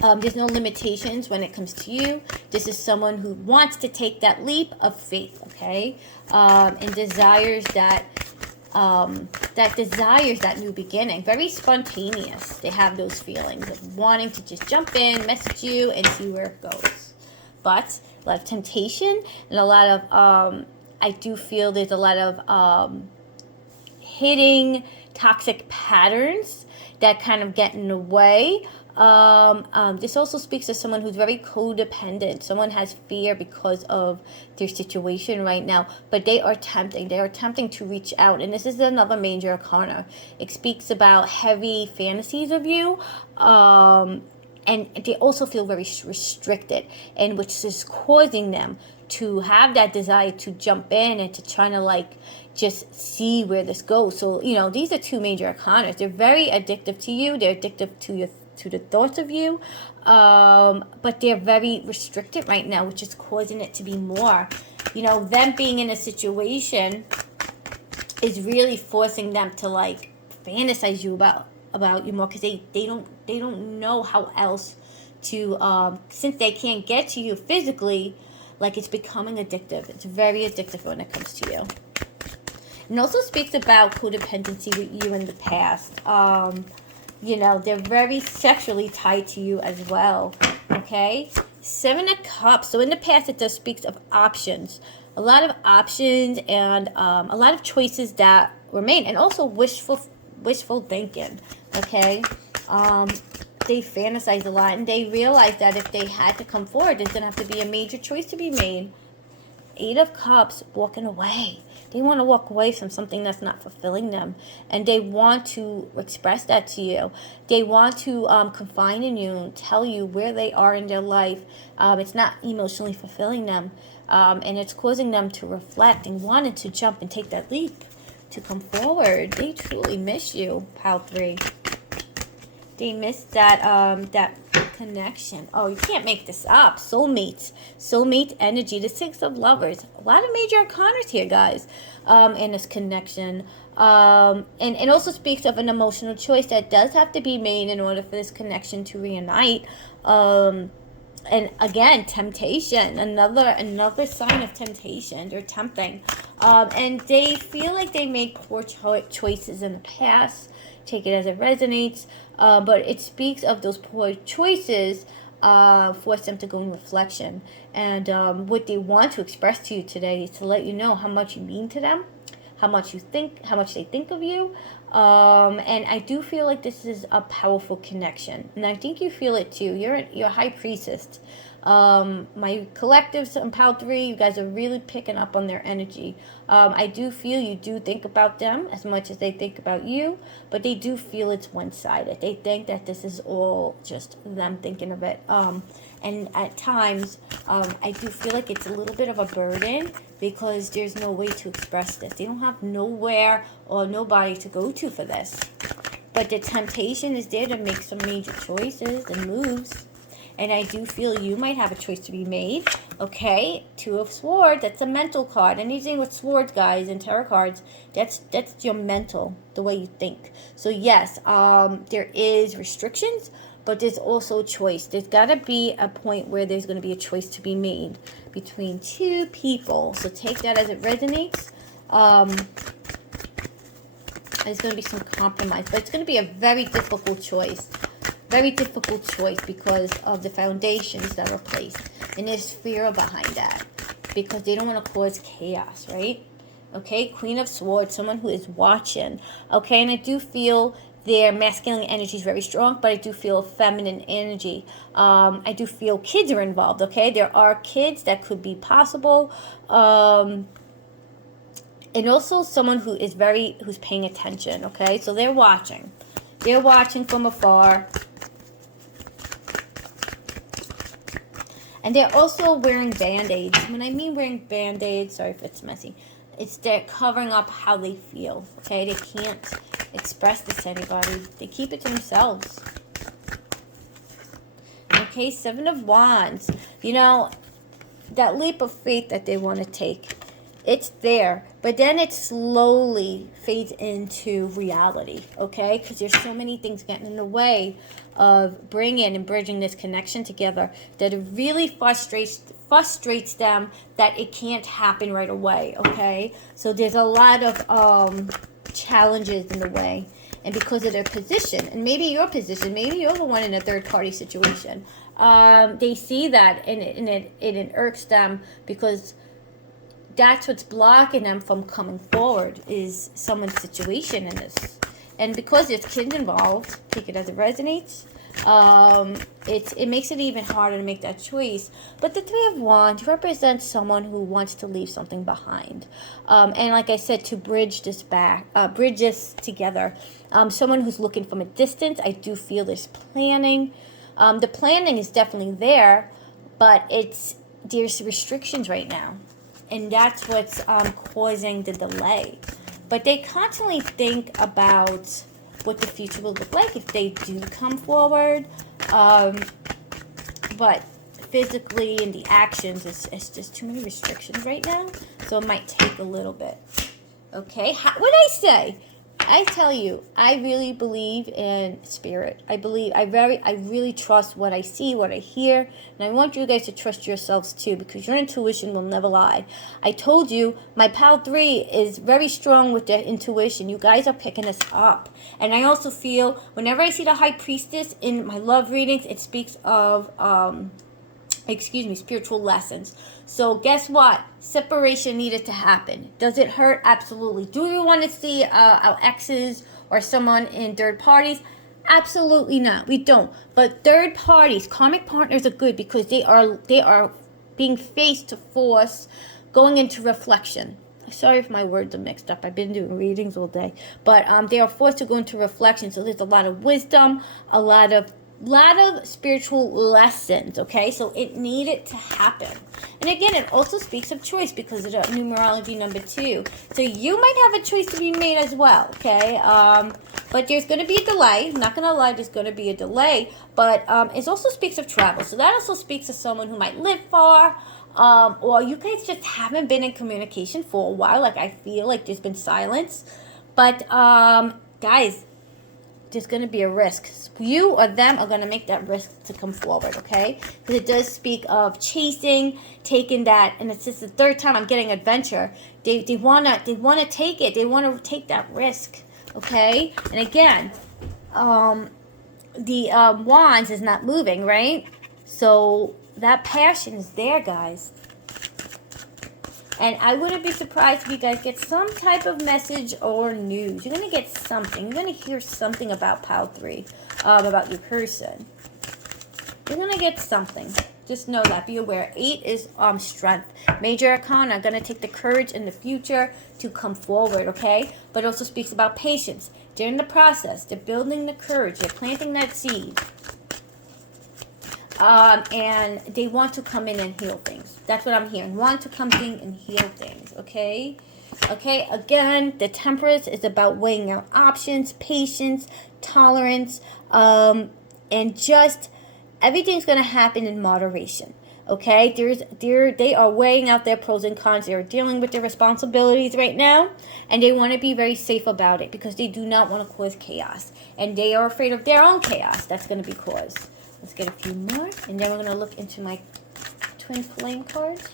There's no limitations when it comes to you. This is someone who wants to take that leap of faith, okay? And desires that new beginning. Very spontaneous. They have those feelings of wanting to just jump in, message you, and see where it goes. But a lot of temptation and a lot of, I do feel there's a lot of hitting toxic patterns that kind of get in the way. This also speaks to someone who's very codependent. Someone has fear because of their situation right now, but they are attempting to reach out. And this is another major arcana. It speaks about heavy fantasies of you, and they also feel very restricted, and which is causing them to have that desire to jump in and to try to like just see where this goes. So, you know, these are two major arcanas. They're very addictive to you. They're addictive to the thoughts of you, but they're very restricted right now, which is causing it to be more. You know, them being in a situation is really forcing them to like fantasize you about you more, because they don't know how else to, since they can't get to you physically, like it's becoming addictive. It's very addictive when it comes to you. And also speaks about codependency with you in the past. You know, they're very sexually tied to you as well, okay? 7 of Cups. So in the past, it does speaks of options. A lot of options and a lot of choices that were made. And also wishful thinking, okay? They fantasize a lot, and they realize that if they had to come forward, there's going to have to be a major choice to be made. 8 of Cups, walking away. They want to walk away from something that's not fulfilling them. And they want to express that to you. They want to confide in you and tell you where they are in their life. It's not emotionally fulfilling them. And it's causing them to reflect and wanting to jump and take that leap to come forward. They truly miss you, Pile 3. They miss that connection. Oh, you can't make this up. Soulmate energy. The 6 of Lovers. A lot of major arcanas here, guys, in this connection. And also speaks of an emotional choice that does have to be made in order for this connection to reunite. And again, temptation. Another sign of temptation. They're tempting. And they feel like they made poor choices in the past. Take it as it resonates. But it speaks of those poor choices, force them to go in reflection. And what they want to express to you today is to let you know how much you mean to them, how much they think of you. And I do feel like this is a powerful connection. And I think you feel it too. You're a high priestess. My collectives on Pile 3, you guys are really picking up on their energy. I do feel you do think about them as much as they think about you, but they do feel it's one-sided. They think that this is all just them thinking of it. And at times, I do feel like it's a little bit of a burden because there's no way to express this. They don't have nowhere or nobody to go to for this. But the temptation is there to make some major choices and moves. And I do feel you might have a choice to be made. Okay, 2 of Swords. That's a mental card. Anything with swords, guys, and tarot cards, that's your mental, the way you think. So yes, there is restrictions, but there's also choice. There's got to be a point where there's going to be a choice to be made between 2 people. So take that as it resonates. There's going to be some compromise, but it's going to be a very difficult choice. Very difficult choice because of the foundations that are placed. And there's fear behind that because they don't want to cause chaos, right? Okay, Queen of Swords, someone who is watching. Okay, and I do feel their masculine energy is very strong, but I do feel feminine energy. I do feel kids are involved, okay? There are kids that could be possible. And also someone who is who's paying attention, okay? So they're watching. They're watching from afar. And they're also wearing Band-Aids. When I mean wearing Band-Aids, sorry if it's messy, it's they're covering up how they feel, okay? They can't express this to anybody. They keep it to themselves. Okay, Seven of Wands. You know, that leap of faith that they want to take, it's there, but then it slowly fades into reality, okay? Because there's so many things getting in the way of bringing and bridging this connection together that it really frustrates them that it can't happen right away, okay? So there's a lot of challenges in the way, and because of their position, and maybe your position, maybe you're the one in a third-party situation, they see that, and it irks them because that's what's blocking them from coming forward is someone's situation in this. And because there's kids involved, take it as it resonates, it makes it even harder to make that choice. But the Three of Wands represents someone who wants to leave something behind. And like I said, to bridge this together. Someone who's looking from a distance. I do feel there's planning. The planning is definitely there, but there's restrictions right now. And that's what's causing the delay. But they constantly think about what the future will look like if they do come forward. But physically in the actions, it's just too many restrictions right now. So it might take a little bit. Okay, what did I say? I tell you, I really believe in spirit. I really trust what I see, what I hear, and I want you guys to trust yourselves too, because your intuition will never lie. I told you, my pal 3 is very strong with their intuition. You guys are picking this up. And I also feel, whenever I see the High Priestess in my love readings, it speaks of, spiritual lessons. So guess what? Separation needed to happen. Does it hurt? Absolutely. Do we want to see our exes or someone in third parties? Absolutely not. We don't. But third parties, karmic partners are good because they are being faced to force going into reflection. Sorry if my words are mixed up. I've been doing readings all day. But they are forced to go into reflection. So there's a lot of wisdom, a lot of spiritual lessons, okay? So it needed to happen. And again, it also speaks of choice because of the numerology number 2. So you might have a choice to be made as well, okay? But there's going to be a delay. I'm not going to lie, there's going to be a delay. But it also speaks of travel. So that also speaks of someone who might live far. Or you guys just haven't been in communication for a while. Like, I feel like there's been silence. But, guys, there's going to be a risk. You or them are going to make that risk to come forward, okay? Because it does speak of chasing, taking that, and it's just the third time I'm getting adventure. They want to take it. They want to take that risk, okay? And again, the wands is not moving, right? So that passion is there, guys. And I wouldn't be surprised if you guys get some type of message or news. You're going to get something. You're going to hear something about Pile 3, about your person. You're going to get something. Just know that. Be aware. 8 is strength. Major Arcana going to take the courage in the future to come forward, okay? But it also speaks about patience. During the process, they're building the courage. They're planting that seed. And they want to come in and heal things. That's what I'm hearing. Want to come in and heal things, okay? Okay, again, the Temperance is about weighing out options, patience, tolerance, and just everything's going to happen in moderation, okay? They are weighing out their pros and cons. They're dealing with their responsibilities right now, and they want to be very safe about it because they do not want to cause chaos. And they are afraid of their own chaos that's going to be caused. Let's get a few more, and then we're going to look into my Twin Flame cards.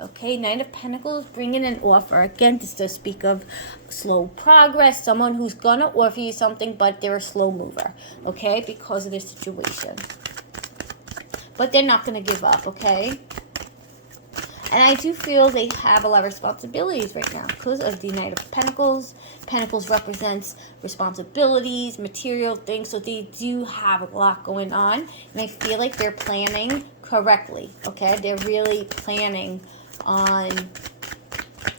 Okay, Knight of Pentacles, bringing an offer. Again, this does speak of slow progress, someone who's going to offer you something, but they're a slow mover, okay, because of their situation. But they're not going to give up, okay? And I do feel they have a lot of responsibilities right now because of the Knight of Pentacles. Pentacles represents responsibilities, material things, so they do have a lot going on. And I feel like they're planning correctly, okay? They're really planning on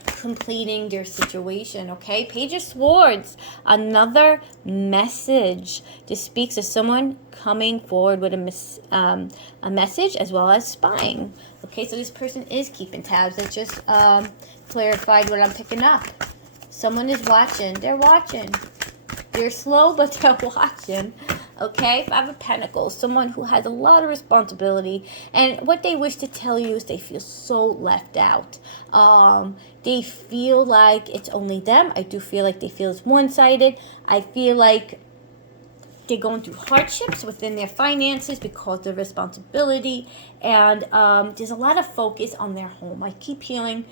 completing their situation, okay? Page of Swords, another message. This speaks of someone coming forward with a message as well as spying. Okay, so this person is keeping tabs. That just clarified what I'm picking up. Someone is watching. They're watching. They're slow, but they're watching. Okay, Five of Pentacles, someone who has a lot of responsibility, and what they wish to tell you is they feel so left out. They feel like it's only them. I do feel like they feel it's one-sided. I feel like they're going through hardships within their finances because of responsibility, and there's a lot of focus on their home. I keep hearing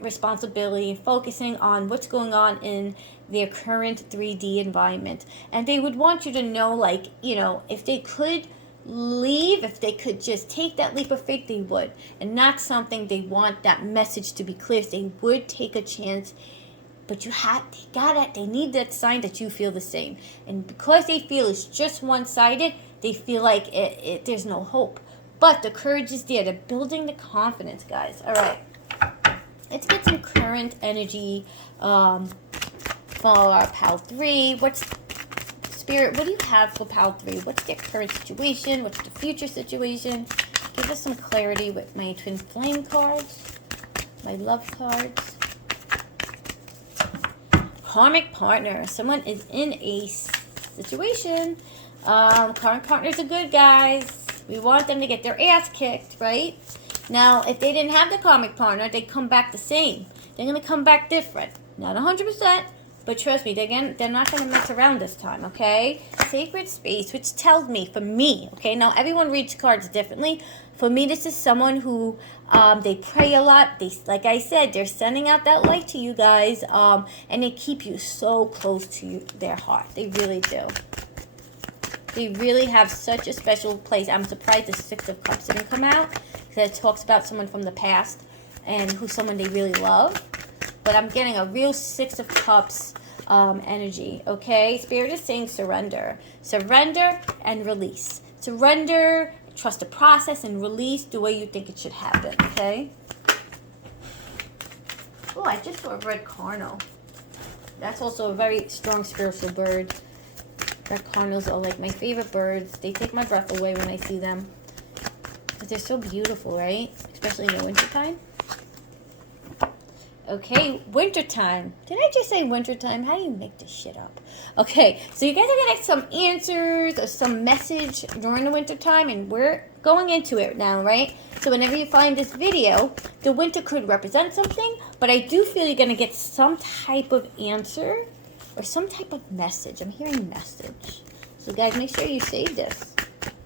responsibility and focusing on what's going on in their current 3D environment. And they would want you to know, like, you know, if they could leave, if they could just take that leap of faith, they would. And not something they want that message to be clear. So they would take a chance. But they need that sign that you feel the same. And because they feel it's just one-sided, they feel like there's no hope. But the courage is there. They're building the confidence, guys. All right. Let's get some current energy for our Pal 3. What's Spirit? What do you have for Pal 3? What's their current situation? What's the future situation? Give us some clarity with my Twin Flame cards, my love cards. Karmic partner. Someone is in a situation. Karmic partners are good, guys. We want them to get their ass kicked, right? Now, if they didn't have the karmic partner, they'd come back the same. They're going to come back different. Not 100%, but trust me, they're not going to mess around this time, okay? Sacred space, which tells me, for me, okay? Now, everyone reads cards differently. For me, this is someone who, they pray a lot. Like I said, they're sending out that light to you guys, and they keep you so close to their heart. They really do. They really have such a special place. I'm surprised the Six of Cups didn't come out, because it talks about someone from the past and who's someone they really love. But I'm getting a real Six of Cups energy, okay? Spirit is saying surrender. Surrender and release. Surrender, trust the process, and release the way you think it should happen, okay? Oh, I just saw a red cardinal. That's also a very strong spiritual bird. Red cardinals are like my favorite birds. They take my breath away when I see them. But they're so beautiful, right? Especially in the wintertime. Okay, wintertime. Did I just say wintertime? How do you make this shit up? Okay, so you guys are going to get some answers or some message during the wintertime, and we're going into it now, right? So whenever you find this video, the winter could represent something, but I do feel you're going to get some type of answer or some type of message. I'm hearing message. So guys, make sure you save this.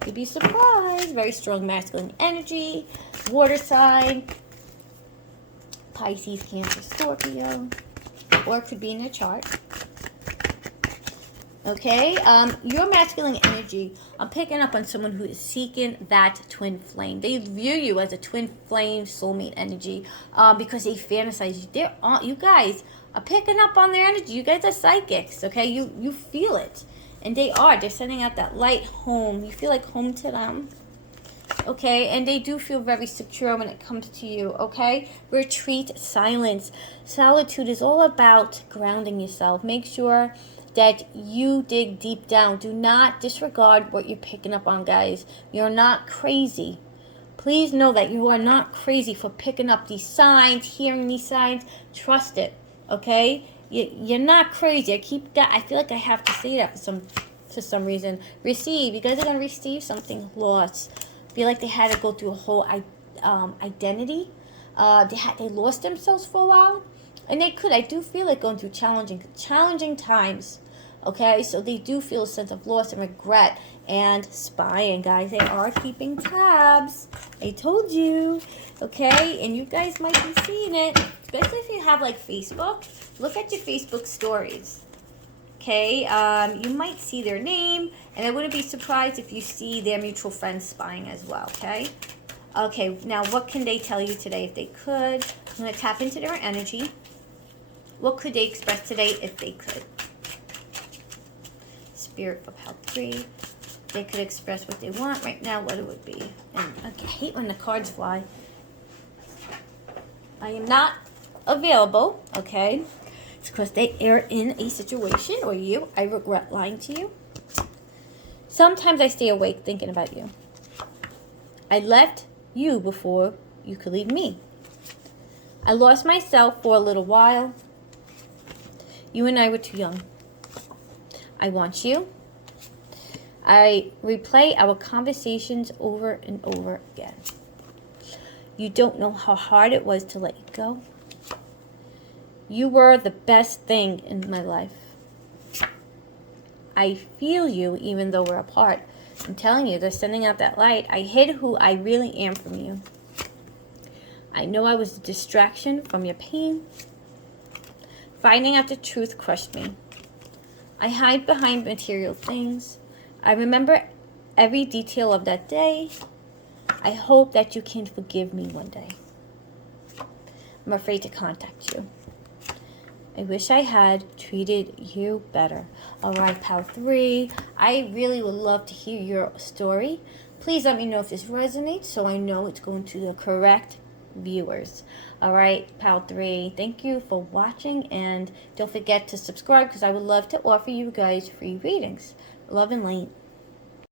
You'd be surprised. Very strong masculine energy. Water sign. Pisces, Cancer, Scorpio, or it could be in your chart. Okay, your masculine energy, I'm picking up on someone who is seeking that twin flame. They view you as a twin flame soulmate energy because they fantasize you. You guys are picking up on their energy. You guys are psychics, okay? You feel it, and they're sending out that light home. You feel like home to them. Okay, and they do feel very secure when it comes to you, okay? Retreat, silence. Solitude is all about grounding yourself. Make sure that you dig deep down. Do not disregard what you're picking up on, guys. You're not crazy. Please know that you are not crazy for picking up these signs, hearing these signs. Trust it, okay? You're not crazy. I feel like I have to say that for some reason. Receive. You guys are going to receive something lost. Feel like they had to go through a whole identity. They lost themselves for a while, and they could. I do feel like going through challenging times. Okay, so they do feel a sense of loss and regret and spying, guys. They are keeping tabs. I told you. Okay, and you guys might be seeing it, especially if you have like Facebook. Look at your Facebook stories. Okay, you might see their name, and I wouldn't be surprised if you see their mutual friends spying as well, okay? Okay, now what can they tell you today if they could? I'm going to tap into their energy. What could they express today if they could? Spirit for pile 3. They could express what they want right now, what it would be. And I hate when the cards fly. I am not available, okay? It's because they are in a situation, or you, I regret lying to you. Sometimes I stay awake thinking about you. I left you before you could leave me. I lost myself for a little while. You and I were too young. I want you. I replay our conversations over and over again. You don't know how hard it was to let you go. You were the best thing in my life. I feel you even though we're apart. I'm telling you, they're sending out that light. I hid who I really am from you. I know I was a distraction from your pain. Finding out the truth crushed me. I hide behind material things. I remember every detail of that day. I hope that you can forgive me one day. I'm afraid to contact you. I wish I had treated you better. All right, pal 3. I really would love to hear your story. Please let me know if this resonates so I know it's going to the correct viewers. All right, pal 3. Thank you for watching, and don't forget to subscribe because I would love to offer you guys free readings. Love and light.